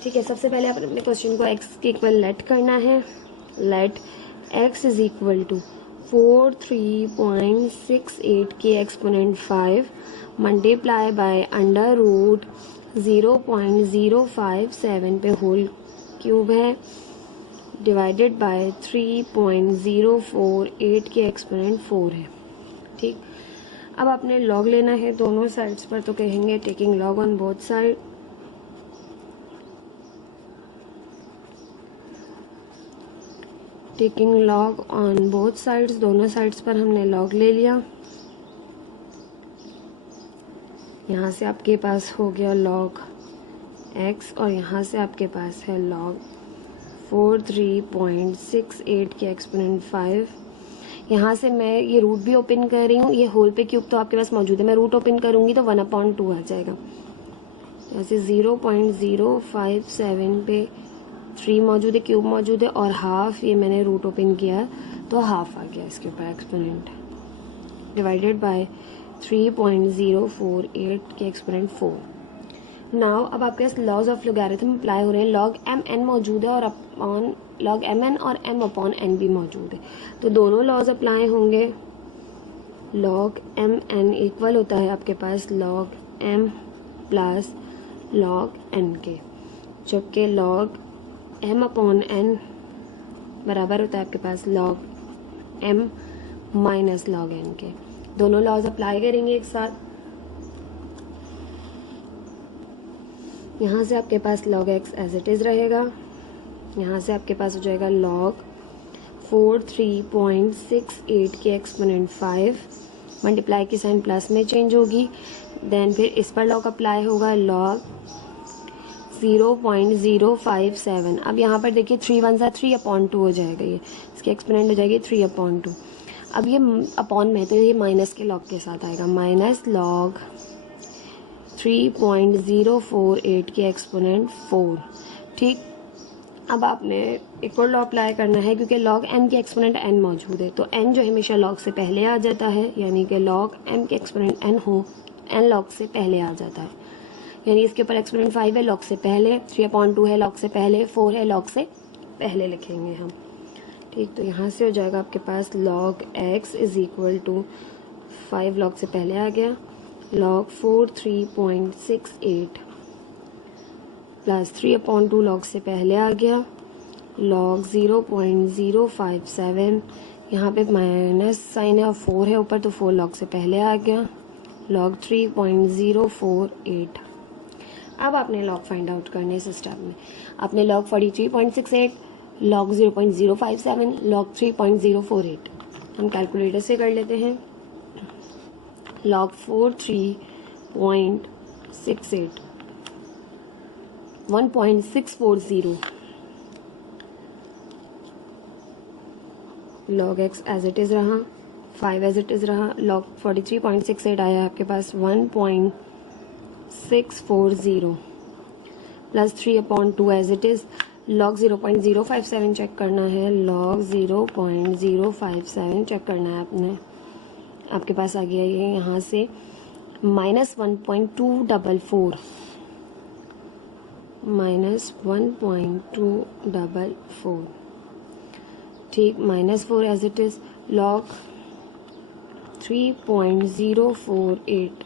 ठीक है, सबसे पहले आपने अपने क्वेश्चन को x के इक्वल लेट करना है। Let x is equal to 43.68 के exponent 5 multiply by under root 0.057 पे होल क्यूब है, डिवाइडेड बाय 3.048 के एक्सपोनेंट 4 है। ठीक, अब आपने लॉग लेना है दोनों साइड्स पर, तो कहेंगे taking log on both side. Taking log on both sides, दोनों साइड्स पर हमने लॉग ले लिया। यहाँ से आपके पास हो गया लॉग x और यहाँ से आपके पास है लॉग 43.68 के एक्सपोनेंट 5। यहाँ से मैं ये रूट भी ओपन कर रही हूँ, ये होल पे क्यूब तो आपके पास मौजूद है, मैं रूट ओपन करूँगी तो 1/2 आ जाएगा। ऐसे 0.057 पे 3 मौजूद है, क्यूब मौजूद है और हाफ ये मैंने रूट ओपन किया तो हाफ आ गया इसके ऊपर एक्सपोनेंट, डिवाइडेड बाय 3.048 के एक्सपोनेंट 4। नाउ अब आपके पास लॉज ऑफ लोगैरिथम अप्लाई हो रहे हैं। लॉग एम एन मौजूद है और अपॉन लॉग एम एन और एम अपॉन एन भी मौजूद है, तो दोनों लॉज अप्लाई होंगे। लॉग एम एन इक्वल होता है आपके पास log M plus log N के, जबकि लॉग एम अपॉन एन बराबर होता है आपके पास log M minus log N के। दोनों लॉज अप्लाई करेंगे एक साथ। यहाँ से आपके पास log x as it is रहेगा, यहाँ से आपके पास हो जाएगा log 43.68 के एक्सपोनेंट 5, मल्टीप्लाई की साइन प्लस में चेंज होगी, देन फिर इस पर log अप्लाई होगा log 0.057। अब यहाँ पर देखिए 3 1 3/2 हो जाएगा, ये इसकी एक्सपोनेंट हो जाएगी 3/2। अब ये अपॉन में तो ये माइनस के log के साथ आएगा, माइनस log 3.048 के एक्सपोनेंट 4। ठीक, अब आपने एक और लॉ अप्लाई करना है, क्योंकि log m की एक्सपोनेंट n मौजूद है, तो n जो हमेशा log से पहले आ जाता है, यानी कि log m के एक्सपोनेंट n हो, n log से पहले आ जाता है। यानी इसके ऊपर एक्सपोनेंट 5 है log से पहले, 3/2 है log से पहले, 4 है log से पहले लिखेंगे हम। ठीक, तो यहाँ से हो जाएगा आपके पास log x is equal to 5 log से पहले आ गया, log 43.68 प्लस 3/2 log से पहले आ गया, log 0.057, यहाँ पे माइनस साइन है और 4 है ऊपर, तो 4 log से पहले आ गया, log 3.048। अब आपने log फाइंड आउट करने इस स्टेप में, आपने log 43.68, log 0.057, log 3.048 हम कैलकुलेटर से कर लेते हैं। log 43.68 1.640, log x as it is रहा, 5 एज इट इज़ रहा, log 43.68 आया आपके पास 1.640 plus 3/2 as it is, log 0.057 check करना है, log 0.057 चेक करना है आपने, आपके पास आ गया ये यहाँ से माइनस 1.244, माइनस 1.244। ठीक, minus 4 as it is, log 3.048,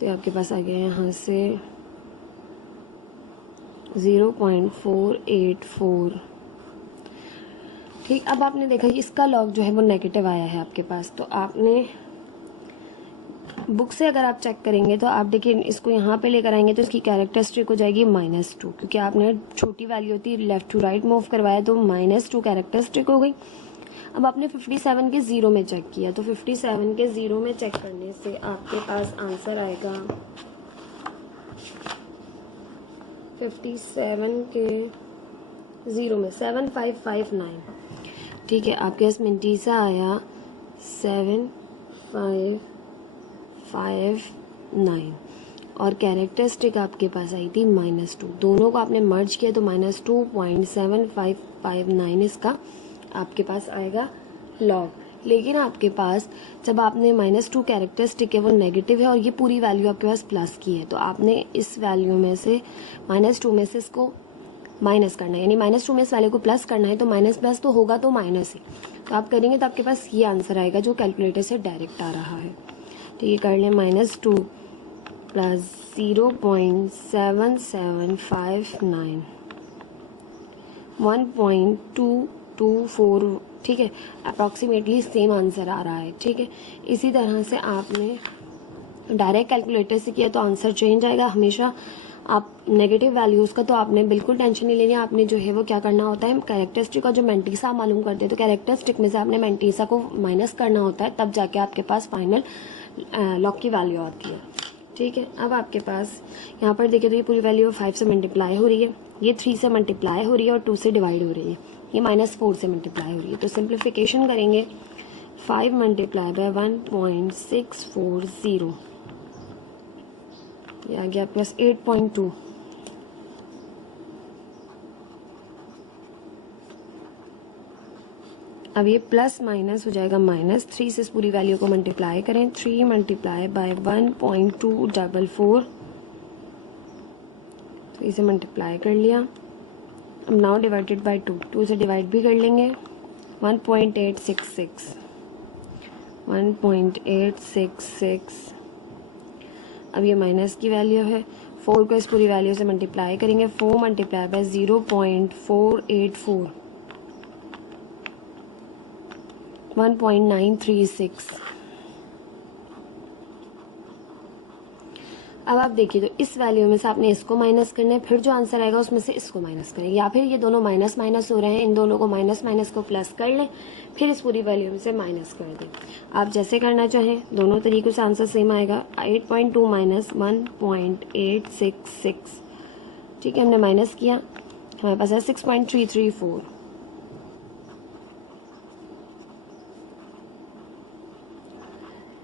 तो आपके पास आ गया यहाँ से 0.484। ठीक, अब आपने देखा इसका log जो है वो नेगेटिव आया है आपके पास, तो आपने बुक से अगर आप चेक करेंगे तो आप देखिए इसको यहाँ पे लेकर आएंगे तो इसकी कैरेक्टरिस्टिक हो जाएगी -2, क्योंकि आपने छोटी वैल्यू होती है लेफ्ट टू राइट मूव करवाया, तो -2 कैरेक्टरिस्टिक हो गई। अब आपने 57 के 0 में चेक किया, तो 57 के 0 में चेक करने से आपके पास आंसर आएगा 57 के 0 में 7559। ठीक है, आपके पास मिंटीसा आया 7559 और कैरेक्टरिस्टिक आपके पास आई थी -2। दोनों को आपने मर्ज किया तो -2.7559 इसका आपके पास आएगा लॉग। लेकिन आपके पास जब आपने -2 कैरेक्टरिस्टिक है वो नेगेटिव है और ये पूरी वैल्यू आपके पास प्लस की है, तो आपने इस वैल्यू में से -2 में से इसको माइनस करना है, यानी -2 में इस वैल्यू को प्लस करना है, तो माइनस प्लस तो होगा तो माइनस ही, तो आप करेंगे तो आपके पास ये आंसर आएगा जो कैलकुलेटर से डायरेक्ट आ रहा है। तो ये कर लें -2 प्लस 0.7759 1.224। ठीक है, अप्रॉक्सीमेटली सेम आंसर आ रहा है। ठीक है, इसी तरह से आपने डायरेक्ट कैलकुलेटर से किया तो आंसर चेंज आएगा हमेशा। आप नेगेटिव वैल्यूज़ का तो आपने बिल्कुल टेंशन नहीं लेनी, आपने जो है वो क्या करना होता है, कैरेक्टरिस्टिक का जो मेंटीसा मालूम करते हैं तो कैरेक्टरिस्टिक में से आपने मेंटीसा को माइनस करना होता है, तब जाके आपके पास फाइनल लॉग की वैल्यू आती है। ठीक है, अब आपके पास यहाँ पर देखिए तो ये पूरी वैल्यू 5 से मल्टीप्लाई हो रही है, ये 3 से मल्टीप्लाई हो रही है और 2 से डिवाइड हो रही है, ये -4 से मल्टीप्लाई हो रही है। तो सिंप्लीफिकेशन करेंगे 5 मल्टीप्लाई बाय 1.640, ये आ गया आपके पास 8.2। अब ये प्लस माइनस हो जाएगा -3 से इस पूरी वैल्यू को मल्टीप्लाई करें, 3 मल्टीप्लाई बाय 1.244, तो इसे मल्टीप्लाई कर लिया। अब नाउ डिवाइडेड बाय 2 से डिवाइड भी कर लेंगे, 1.866। अब ये माइनस की वैल्यू है, 4 को इस पूरी वैल्यू से मल्टीप्लाई करेंगे, 4 मल्टीप्लाई बाय 0.484, 1.936। अब आप देखिए तो इस वैल्यू में से आपने इसको माइनस करना है, फिर जो आंसर आएगा उसमें से इसको माइनस करें, या फिर ये दोनों माइनस माइनस हो रहे हैं, इन दोनों को माइनस माइनस को प्लस कर लें, फिर इस पूरी वैल्यू में से माइनस कर दें। आप जैसे करना चाहें, दोनों तरीकों से आंसर सेम आएगा। 8.2 माइनस 1.866, ठीक है, हमने माइनस किया, हमारे पास है 6.334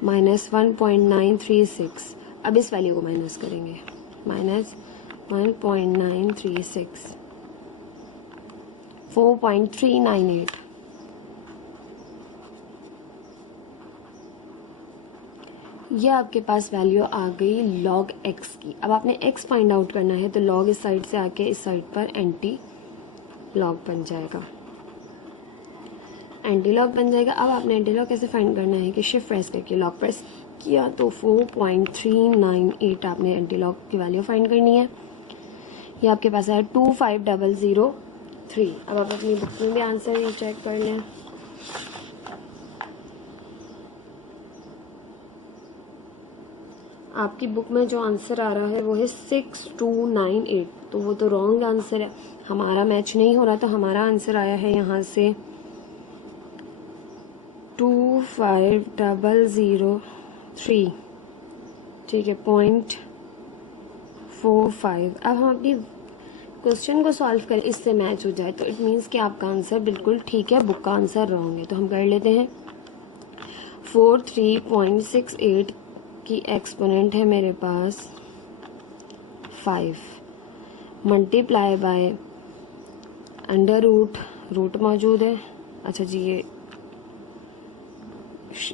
माइनस 1.936। अब इस वैल्यू को माइनस करेंगे, माइनस 1.936 4.398, ये आपके पास वैल्यू आ गई log x की। अब आपने x फाइंड आउट करना है तो log इस साइड से आके इस साइड पर एंटी लॉग बन जाएगा, एंटी लॉग बन जाएगा। अब आपने एंटी लॉग कैसे फाइंड करना है कि शिफ्ट प्रेस करके लॉग प्रेस किया तो 4.398 आपने एंटी लॉग की वैल्यू फाइंड करनी है। ये आपके पास है 25003। अब आप अपनी बुक में भी आंसर चेक कर लें। आपकी बुक में जो आंसर आ रहा है वो है 6298, तो वो तो रॉन्ग आंसर है, हमारा मैच नहीं हो रहा, तो हमारा आंसर आया है यहाँ से 25003, ठीक है, 0.45। अब हम अपनी क्वेश्चन को सॉल्व करें, इससे मैच हो जाए तो इट मीन्स कि आपका आंसर बिल्कुल ठीक है, बुक का आंसर रॉन्ग है। तो हम कर लेते हैं 43.68 की एक्सपोनेंट है मेरे पास 5, मल्टीप्लाई बाय अंडर रूट मौजूद है। अच्छा जी, ये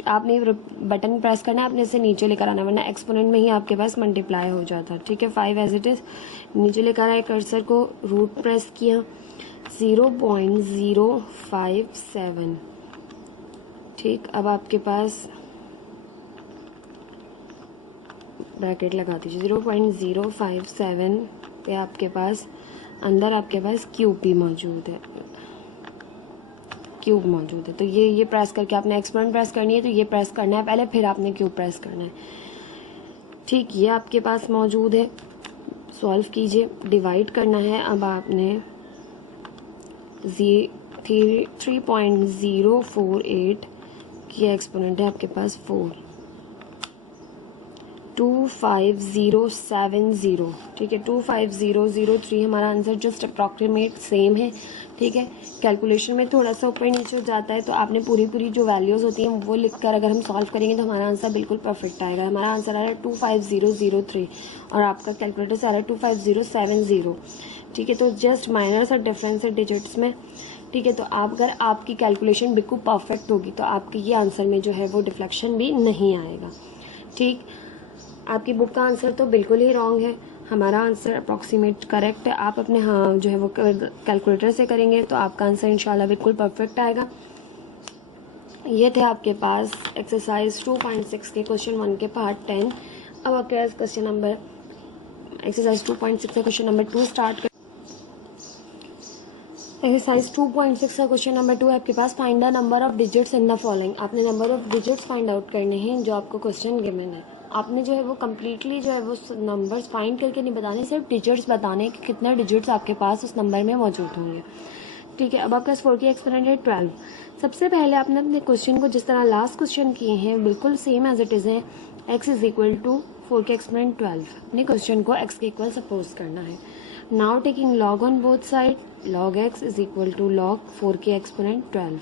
आपने बटन प्रेस करना है, आपने इसे नीचे लेकर आना, वरना एक्सपोनेंट में ही आपके पास मल्टीप्लाई हो जाता, ठीक है। 5 एज इट इज नीचे लेकर आए, कर्सर को रूट प्रेस किया, 0.057, ठीक। अब आपके पास ब्रैकेट लगा दीजिए, 0.057 पे आपके पास अंदर आपके पास क्यूब भी मौजूद है, क्यूब मौजूद है। तो ये प्रेस करके आपने एक्सपोनेंट प्रेस करनी है, तो ये प्रेस करना है पहले, फिर आपने क्यूब प्रेस करना है, ठीक। ये आपके पास मौजूद है, सॉल्व कीजिए, डिवाइड करना है। अब आपने 3.048 की एक्सपोनेंट है आपके पास 4, 25070, ठीक है, 25003 हमारा आंसर जस्ट अप्रॉक्सीमेट सेम है, ठीक है। कैलकुलेशन में थोड़ा सा ऊपर नीचे हो जाता है, तो आपने पूरी जो वैल्यूज़ होती हैं वो लिखकर अगर हम सॉल्व करेंगे तो हमारा आंसर बिल्कुल परफेक्ट आएगा। हमारा आंसर आ रहा है 25003 और आपका कैलकुलेटर से आ रहा है 25070, ठीक है। तो जस्ट माइनर सा डिफरेंस है डिजिट्स में, ठीक है। तो आप अगर आपकी कैलकुलेशन बिल्कुल परफेक्ट होगी तो आपके ये आंसर में जो है वो डिफ्लेक्शन भी नहीं आएगा, ठीक। आपकी बुक का आंसर तो बिल्कुल ही रॉन्ग है, हमारा आंसर अप्रॉक्सीमेट करेक्ट है। आप अपने हाँ जो है वो कैलकुलेटर से करेंगे तो आपका आंसर इंशाल्लाह बिल्कुल परफेक्ट आएगा। ये थे आपके पास एक्सरसाइज 2.6 के क्वेश्चन 1 के पार्ट 10। अब आपके पास क्वेश्चन नंबर एक्सरसाइज 2.6 का क्वेश्चन नंबर 2 स्टार्ट कर। एक्सरसाइज 2.6 का क्वेश्चन नंबर 2 है आपके पास, find the number of digits in the following. आपने number of digits find out करने हैं जो आपको क्वेश्चन गिवन है। आपने जो है वो कम्प्लीटली जो है वो नंबर्स फाइंड करके नहीं बताने, सिर्फ डिजिट्स बताने कि कितना डिजिट्स आपके पास उस नंबर में मौजूद होंगे, ठीक है। अब आपके पास 4 की एक्सपोनेंट है 12। सबसे पहले आपने अपने क्वेश्चन को जिस तरह लास्ट क्वेश्चन किए हैं बिल्कुल सेम एज इट इज़ है, x इज इक्वल टू 4 की एक्सपोनेंट 12, अपने क्वेश्चन को x के इक्वल सपोज करना है। Now taking log on both side, log x is equal to log 4 की एक्सपोनेंट 12।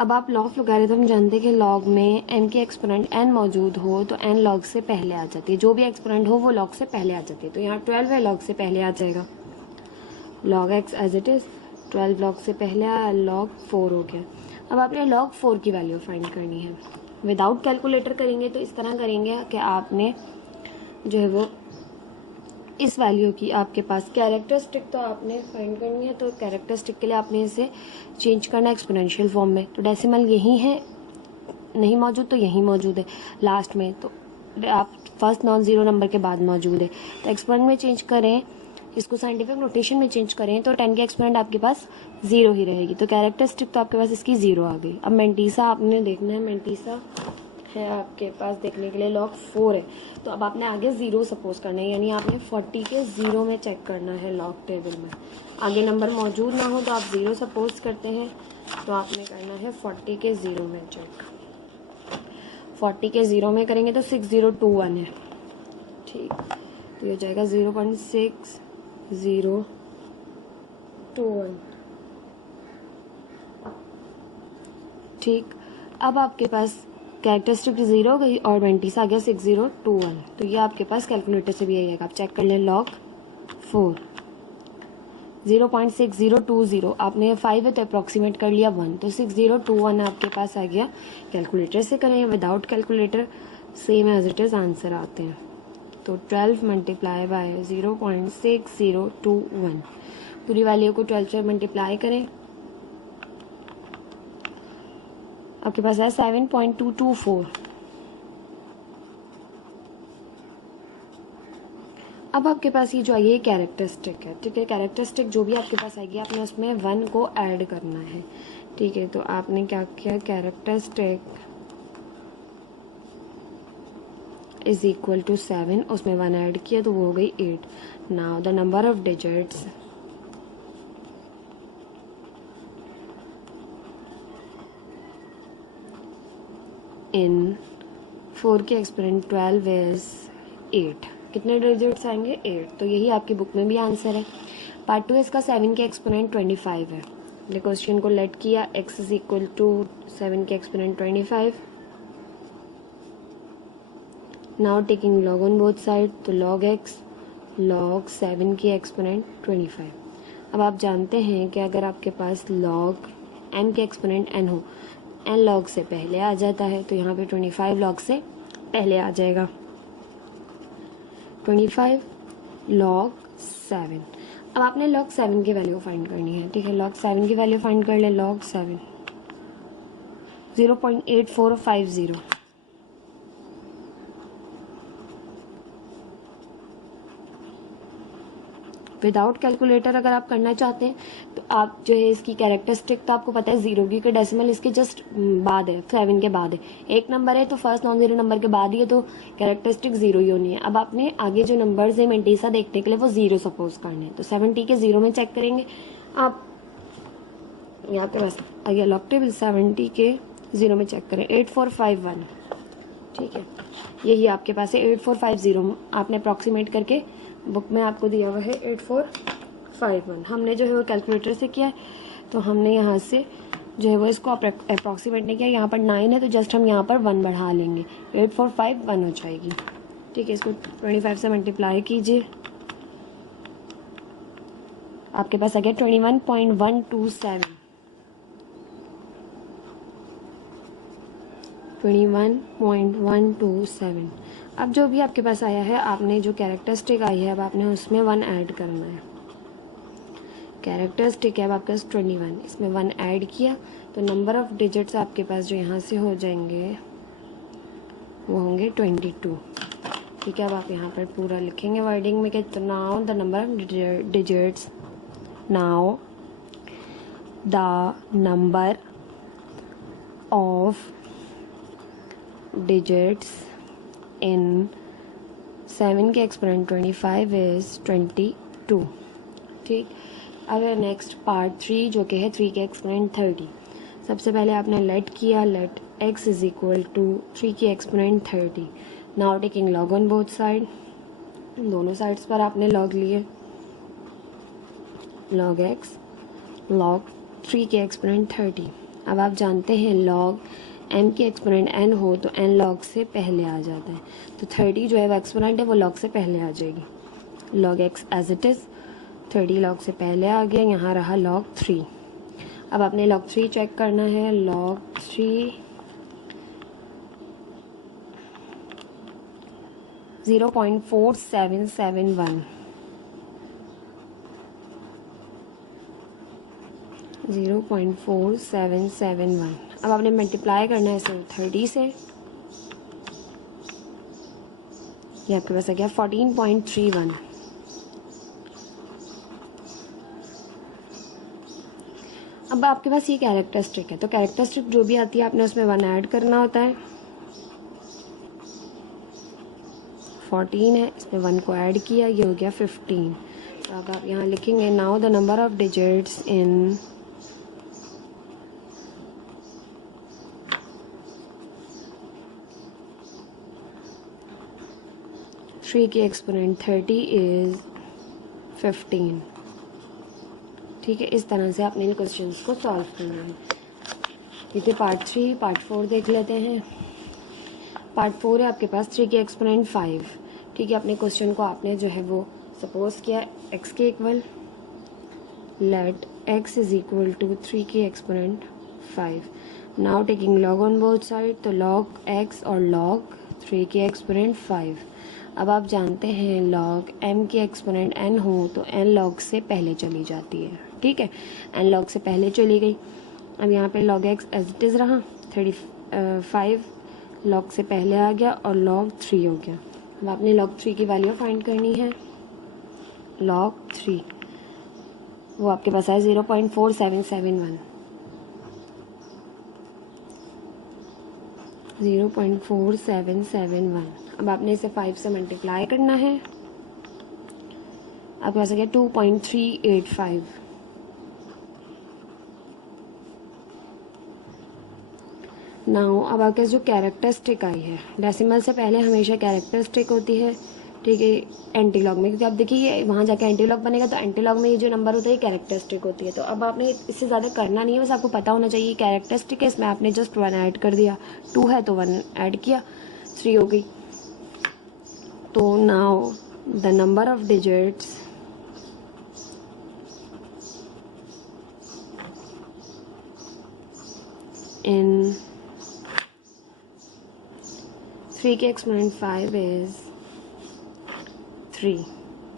अब आप लॉ ऑफ लोगैरिथम जानते हैं कि लॉग में n की एक्सपोनेंट n मौजूद हो तो n लॉग से पहले आ जाती है, जो भी एक्सपोनेंट हो वो लॉग से पहले आ जाती है। तो यहाँ 12 है, लॉग से पहले आ जाएगा, log x as it is 12 log से पहले आया, log 4 हो गया। अब आपने log 4 की वैल्यू फाइंड करनी है, विदाउट कैलकुलेटर करेंगे तो इस तरह करेंगे कि आपने जो है वो इस वैल्यू की आपके पास कैरेक्टरिस्टिक तो आपने फाइंड करनी है, तो कैरेक्टरिस्टिक के लिए आपने इसे चेंज करना है एक्सपोनेंशियल फॉर्म में। तो डेसिमल यही है, नहीं मौजूद तो यही मौजूद है लास्ट में, तो आप फर्स्ट नॉन ज़ीरो नंबर के बाद मौजूद है, तो एक्सपोनेंट में चेंज करें इसको साइंटिफिक नोटेशन में चेंज करें तो 10 की एक्सपोनेंट आपके पास 0 ही रहेगी, तो कैरेक्टरिस्टिक तो आपके पास इसकी 0 आ गई। अब मेंटीसा आपने देखना है, मेंटीसा है आपके पास देखने के लिए log 4 है, तो अब आपने आगे 0 सपोज करना है, यानी आपने 40 के 0 में चेक करना है लॉग टेबल में। आगे नंबर मौजूद ना हो तो आप 0 सपोज करते हैं, तो आपने करना है 40 के 0 में चेक। 40 के 0 में करेंगे तो 6021 है, ठीक, तो ये हो जाएगा 0.6021। ठीक, अब आपके पास कैरेक्टरिस्टिक 0 हो गई और मेंटीसा आ गया 6021, तो ये आपके पास कैलकुलेटर से भी यही आएगा। आप चेक कर लें log 4 0.6020, आपने 5 है तो अप्रॉक्सीमेट कर लिया 1, तो 6021 आपके पास आ गया। कैलकुलेटर से करें without calculator same as it is answer आते हैं, तो 12 मल्टीप्लाई बाय 0.6021, पूरी वैल्यू को 12 से मल्टीप्लाई करें, आपके पास है 7.224। अब आपके पास ये जो आई है कैरेक्टरिस्टिक है, ठीक है, कैरेक्टरिस्टिक जो भी आपके पास आएगी आपने उसमें 1 को ऐड करना है, ठीक है, तो आपने क्या किया, कैरेक्टरिस्टिक इज इक्वल टू 7, उसमें 1 ऐड किया तो वो हो गई 8। Now the number of digits इन 4 के एक्सपोनेंट 12 इज 8। कितने डिजिट्स आएंगे, 8, तो यही आपकी बुक में भी आंसर है। पार्ट 2 इसका 7 के एक्सपोनेंट 25 है। हमने क्वेश्चन को लेट किया, x इज इक्वल टू 7 के exponent 25। Now taking log on both side, तो log x log 7 की एक्सपोनेंट 25। अब आप जानते हैं कि अगर आपके पास log m के एक्सपोनेंट n हो, n log से पहले आ जाता है, तो यहाँ पे 25 log से पहले आ जाएगा, 25 log 7। अब आपने log 7 की वैल्यू फाइंड करनी है, ठीक है, log 7 की वैल्यू फाइंड कर ले, log 7 0.8450। विदाउट कैलकुलेटर अगर आप करना चाहते हैं तो आप जो है इसकी कैरेक्टरिस्टिक तो आपको पता है 0 की डेसिमल इसके जस्ट बाद है, 7 के बाद है, एक नंबर है तो फर्स्ट नॉन जीरो नंबर के बाद ही है, तो कैरेक्टरिस्टिक 0 ही होनी है। अब आपने आगे जो नंबर्स है मेंटीसा देखने के लिए वो 0 सपोज करने हैं, तो 70 के 0 में चेक करेंगे आप, यहाँ पे बस आइए लॉग टेबल 70 के 0 में चेक करें, 8451, ठीक है, यही आपके पास है 8450, आपने अप्रॉक्सीमेट करके बुक में आपको दिया हुआ है 8451। हमने जो है वो कैलकुलेटर से किया है, तो हमने यहाँ से जो है वो इसको अप्रॉक्सीमेट नहीं किया, यहाँ पर 9 है तो जस्ट हम यहाँ पर 1 बढ़ा लेंगे, 8451 हो जाएगी, ठीक है। इसको 25 से मल्टीप्लाई कीजिए, आपके पास आ गया 21.127, 21.127। अब जो भी आपके पास आया है, आपने जो कैरेक्टरिस्टिक आई है अब आपने उसमें 1 ऐड करना है। कैरेक्टरिस्टिक है अब आपके पास 21, इसमें 1 ऐड किया तो नंबर ऑफ डिजिट्स आपके पास जो यहाँ से हो जाएंगे वो होंगे 22, ठीक है। अब आप यहाँ पर पूरा लिखेंगे वर्डिंग में कि now the number of digits, now the number of digits इन 7 के एक्सपोनेंट 25 इज 22, ठीक। अब नेक्स्ट पार्ट 3 जो कि है 3 के एक्सपोनेंट 30। सबसे पहले आपने लेट किया, let x is equal to 3 की exponent 30। Now taking log on both side, दोनों साइड्स पर आपने लॉग लिए, log x log 3 के एक्सपोनेंट 30। अब आप जानते हैं log m की एक्सपोनेंट n हो तो n log से पहले आ जाता है, तो 30 जो है वो एक्सपोनेंट है वो log से पहले आ जाएगी, log x as it is 30 log से पहले आ गया, यहाँ रहा log 3। अब आपने log 3 चेक करना है, log 3 0.4771, 0.4771। अब आपने मल्टीप्लाई करना है इसे 30 से, ये आपके पास आ गया 14.31, अब आपके पास ये कैरेक्टरिस्टिक है, तो कैरेक्टरिस्टिक जो भी आती है आपने उसमें 1 ऐड करना होता है। 14 है, इसमें 1 को ऐड किया, ये हो गया 15। तो अब आप यहाँ लिखेंगे now the number of digits इन 3 की एक्सपोनेंट 30 इज़ 15। ठीक है, इस तरह से आपने इन क्वेश्चंस को सॉल्व करना है। ये थे पार्ट 3। पार्ट 4 देख लेते हैं। पार्ट 4 है आपके पास 3 की एक्सपोनेंट 5। ठीक है, अपने क्वेश्चन को आपने जो है वो सपोज किया x के equal, let x is equal to 3 की exponent 5। Now taking log on both side, तो लॉग x और लॉग 3 की एक्सपोनेंट 5। अब आप जानते हैं लॉग m की एक्सपोनेंट n हो तो n लॉग से पहले चली जाती है। ठीक है, n लॉग से पहले चली गई। अब यहाँ पे log x as it is रहा, 35 log से पहले आ गया और log 3 हो गया। अब आपने log 3 की वैल्यू फाइंड करनी है। log 3 वो आपके पास है 0.4771। 0.4771। अब आपने इसे 5 से मल्टीप्लाई करना है। आपके पास आ गया 2.385। नाउ अब आपके जो कैरेक्टरिस्टिक आई है, डेसिमल से पहले हमेशा कैरेक्टरिस्टिक होती है। ठीक है, एंटीलॉग में, क्योंकि आप देखिए ये वहाँ जाके एंटीलॉग बनेगा तो एंटीलॉग में ये जो नंबर होता है ये कैरेक्टरिस्टिक होती है। तो अब आपने इससे ज़्यादा करना नहीं है, बस आपको पता होना चाहिए कैरेक्टरिस्टिक है, इसमें आपने जस्ट 1 ऐड कर दिया। 2 है तो 1 ऐड किया, 3 हो गई। तो now the number of digits इन 3 की एक्सपोनेंट 5 इज 3।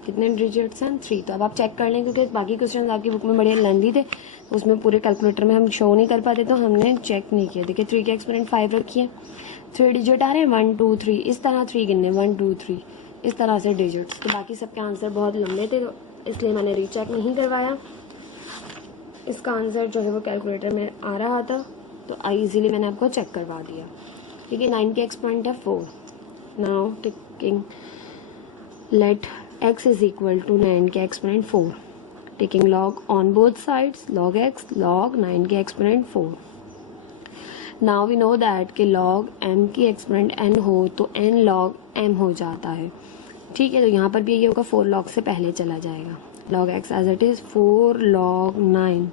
कितने डिजिट्स हैं? 3। तो अब आप चेक कर लें, क्योंकि बाकी क्वेश्चन आपकी बुक में बड़े लेंदी थे, उसमें पूरे कैलकुलेटर में हम शो नहीं कर पाते, तो हमने चेक नहीं किया। देखिए 3 की एक्सपोनेंट 5 रखी है, 3 डिजिट आ रहे हैं, 1 2 3, इस तरह 3 गिनने, 1 2 3 इस तरह से डिजिट्स। तो बाकी सबके आंसर बहुत लंबे थे, तो इसलिए मैंने रीचेक नहीं करवाया। इसका आंसर जो है वो कैलकुलेटर में आ रहा था, तो ईजिली मैंने आपको चेक करवा दिया। ठीक है, 9 की एक्सपोनेंट है 4। Now taking let x is equal to 9 के exponent 4, taking log on both sides, log x log 9 के exponent 4। Now we know that कि log m की एक्सपोनेंट n हो तो n log m हो जाता है। ठीक है, तो यहाँ पर भी ये होगा 4 log से पहले चला जाएगा। log x as it is 4 log 9।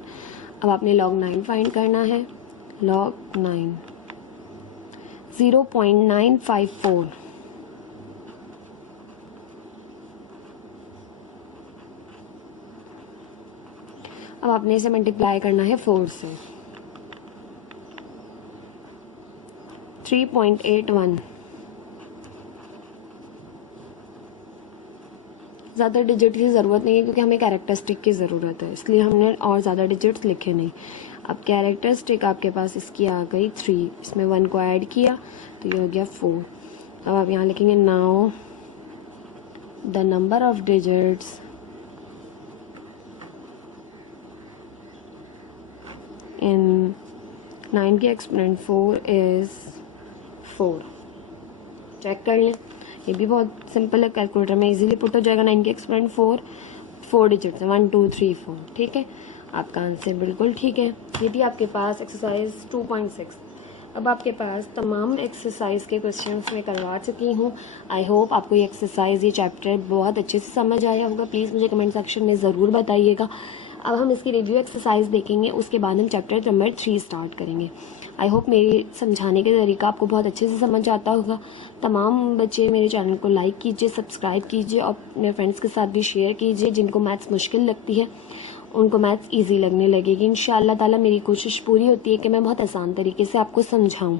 अब आपने log 9 फाइंड करना है। log 9 0.954। अब आपने इसे मल्टीप्लाई करना है 4 से। 3.81। ज़्यादा डिजिट की ज़रूरत नहीं है, क्योंकि हमें कैरेक्टरिस्टिक की ज़रूरत है, इसलिए हमने और ज़्यादा डिजिट्स लिखे नहीं। अब कैरेक्टरिस्टिक आपके पास इसकी आ गई 3, इसमें 1 को ऐड किया तो ये हो गया 4। अब आप यहाँ लिखेंगे now the number of digits इन 9 की एक्सपोनेंट 4 इज़ 4। चेक कर लें, ये भी बहुत सिंपल है, कैलकुलेटर में इजीली पुट हो जाएगा। 9 की एक्सपोनेंट 4 डिजिट्स है, 1 2 3 4। ठीक है, आपका आंसर बिल्कुल ठीक है। ये थी आपके पास एक्सरसाइज 2.6। अब आपके पास तमाम एक्सरसाइज के क्वेश्चंस मैं करवा चुकी हूँ। आई होप आपको ये एक्सरसाइज, ये चैप्टर बहुत अच्छे से समझ आया होगा। प्लीज़ मुझे कमेंट सेक्शन में ज़रूर बताइएगा। अब हम इसकी रिव्यू एक्सरसाइज देखेंगे, उसके बाद हम चैप्टर नंबर 3 स्टार्ट करेंगे। आई होप मेरे समझाने का तरीका आपको बहुत अच्छे से समझ आता होगा। तमाम बच्चे मेरे चैनल को लाइक कीजिए, सब्सक्राइब कीजिए और मेरे फ्रेंड्स के साथ भी शेयर कीजिए। जिनको मैथ्स मुश्किल लगती है उनको मैथ्स ईजी लगने लगेगी। इंशाअल्लाह ताला मेरी कोशिश पूरी होती है कि मैं बहुत आसान तरीके से आपको समझाऊँ।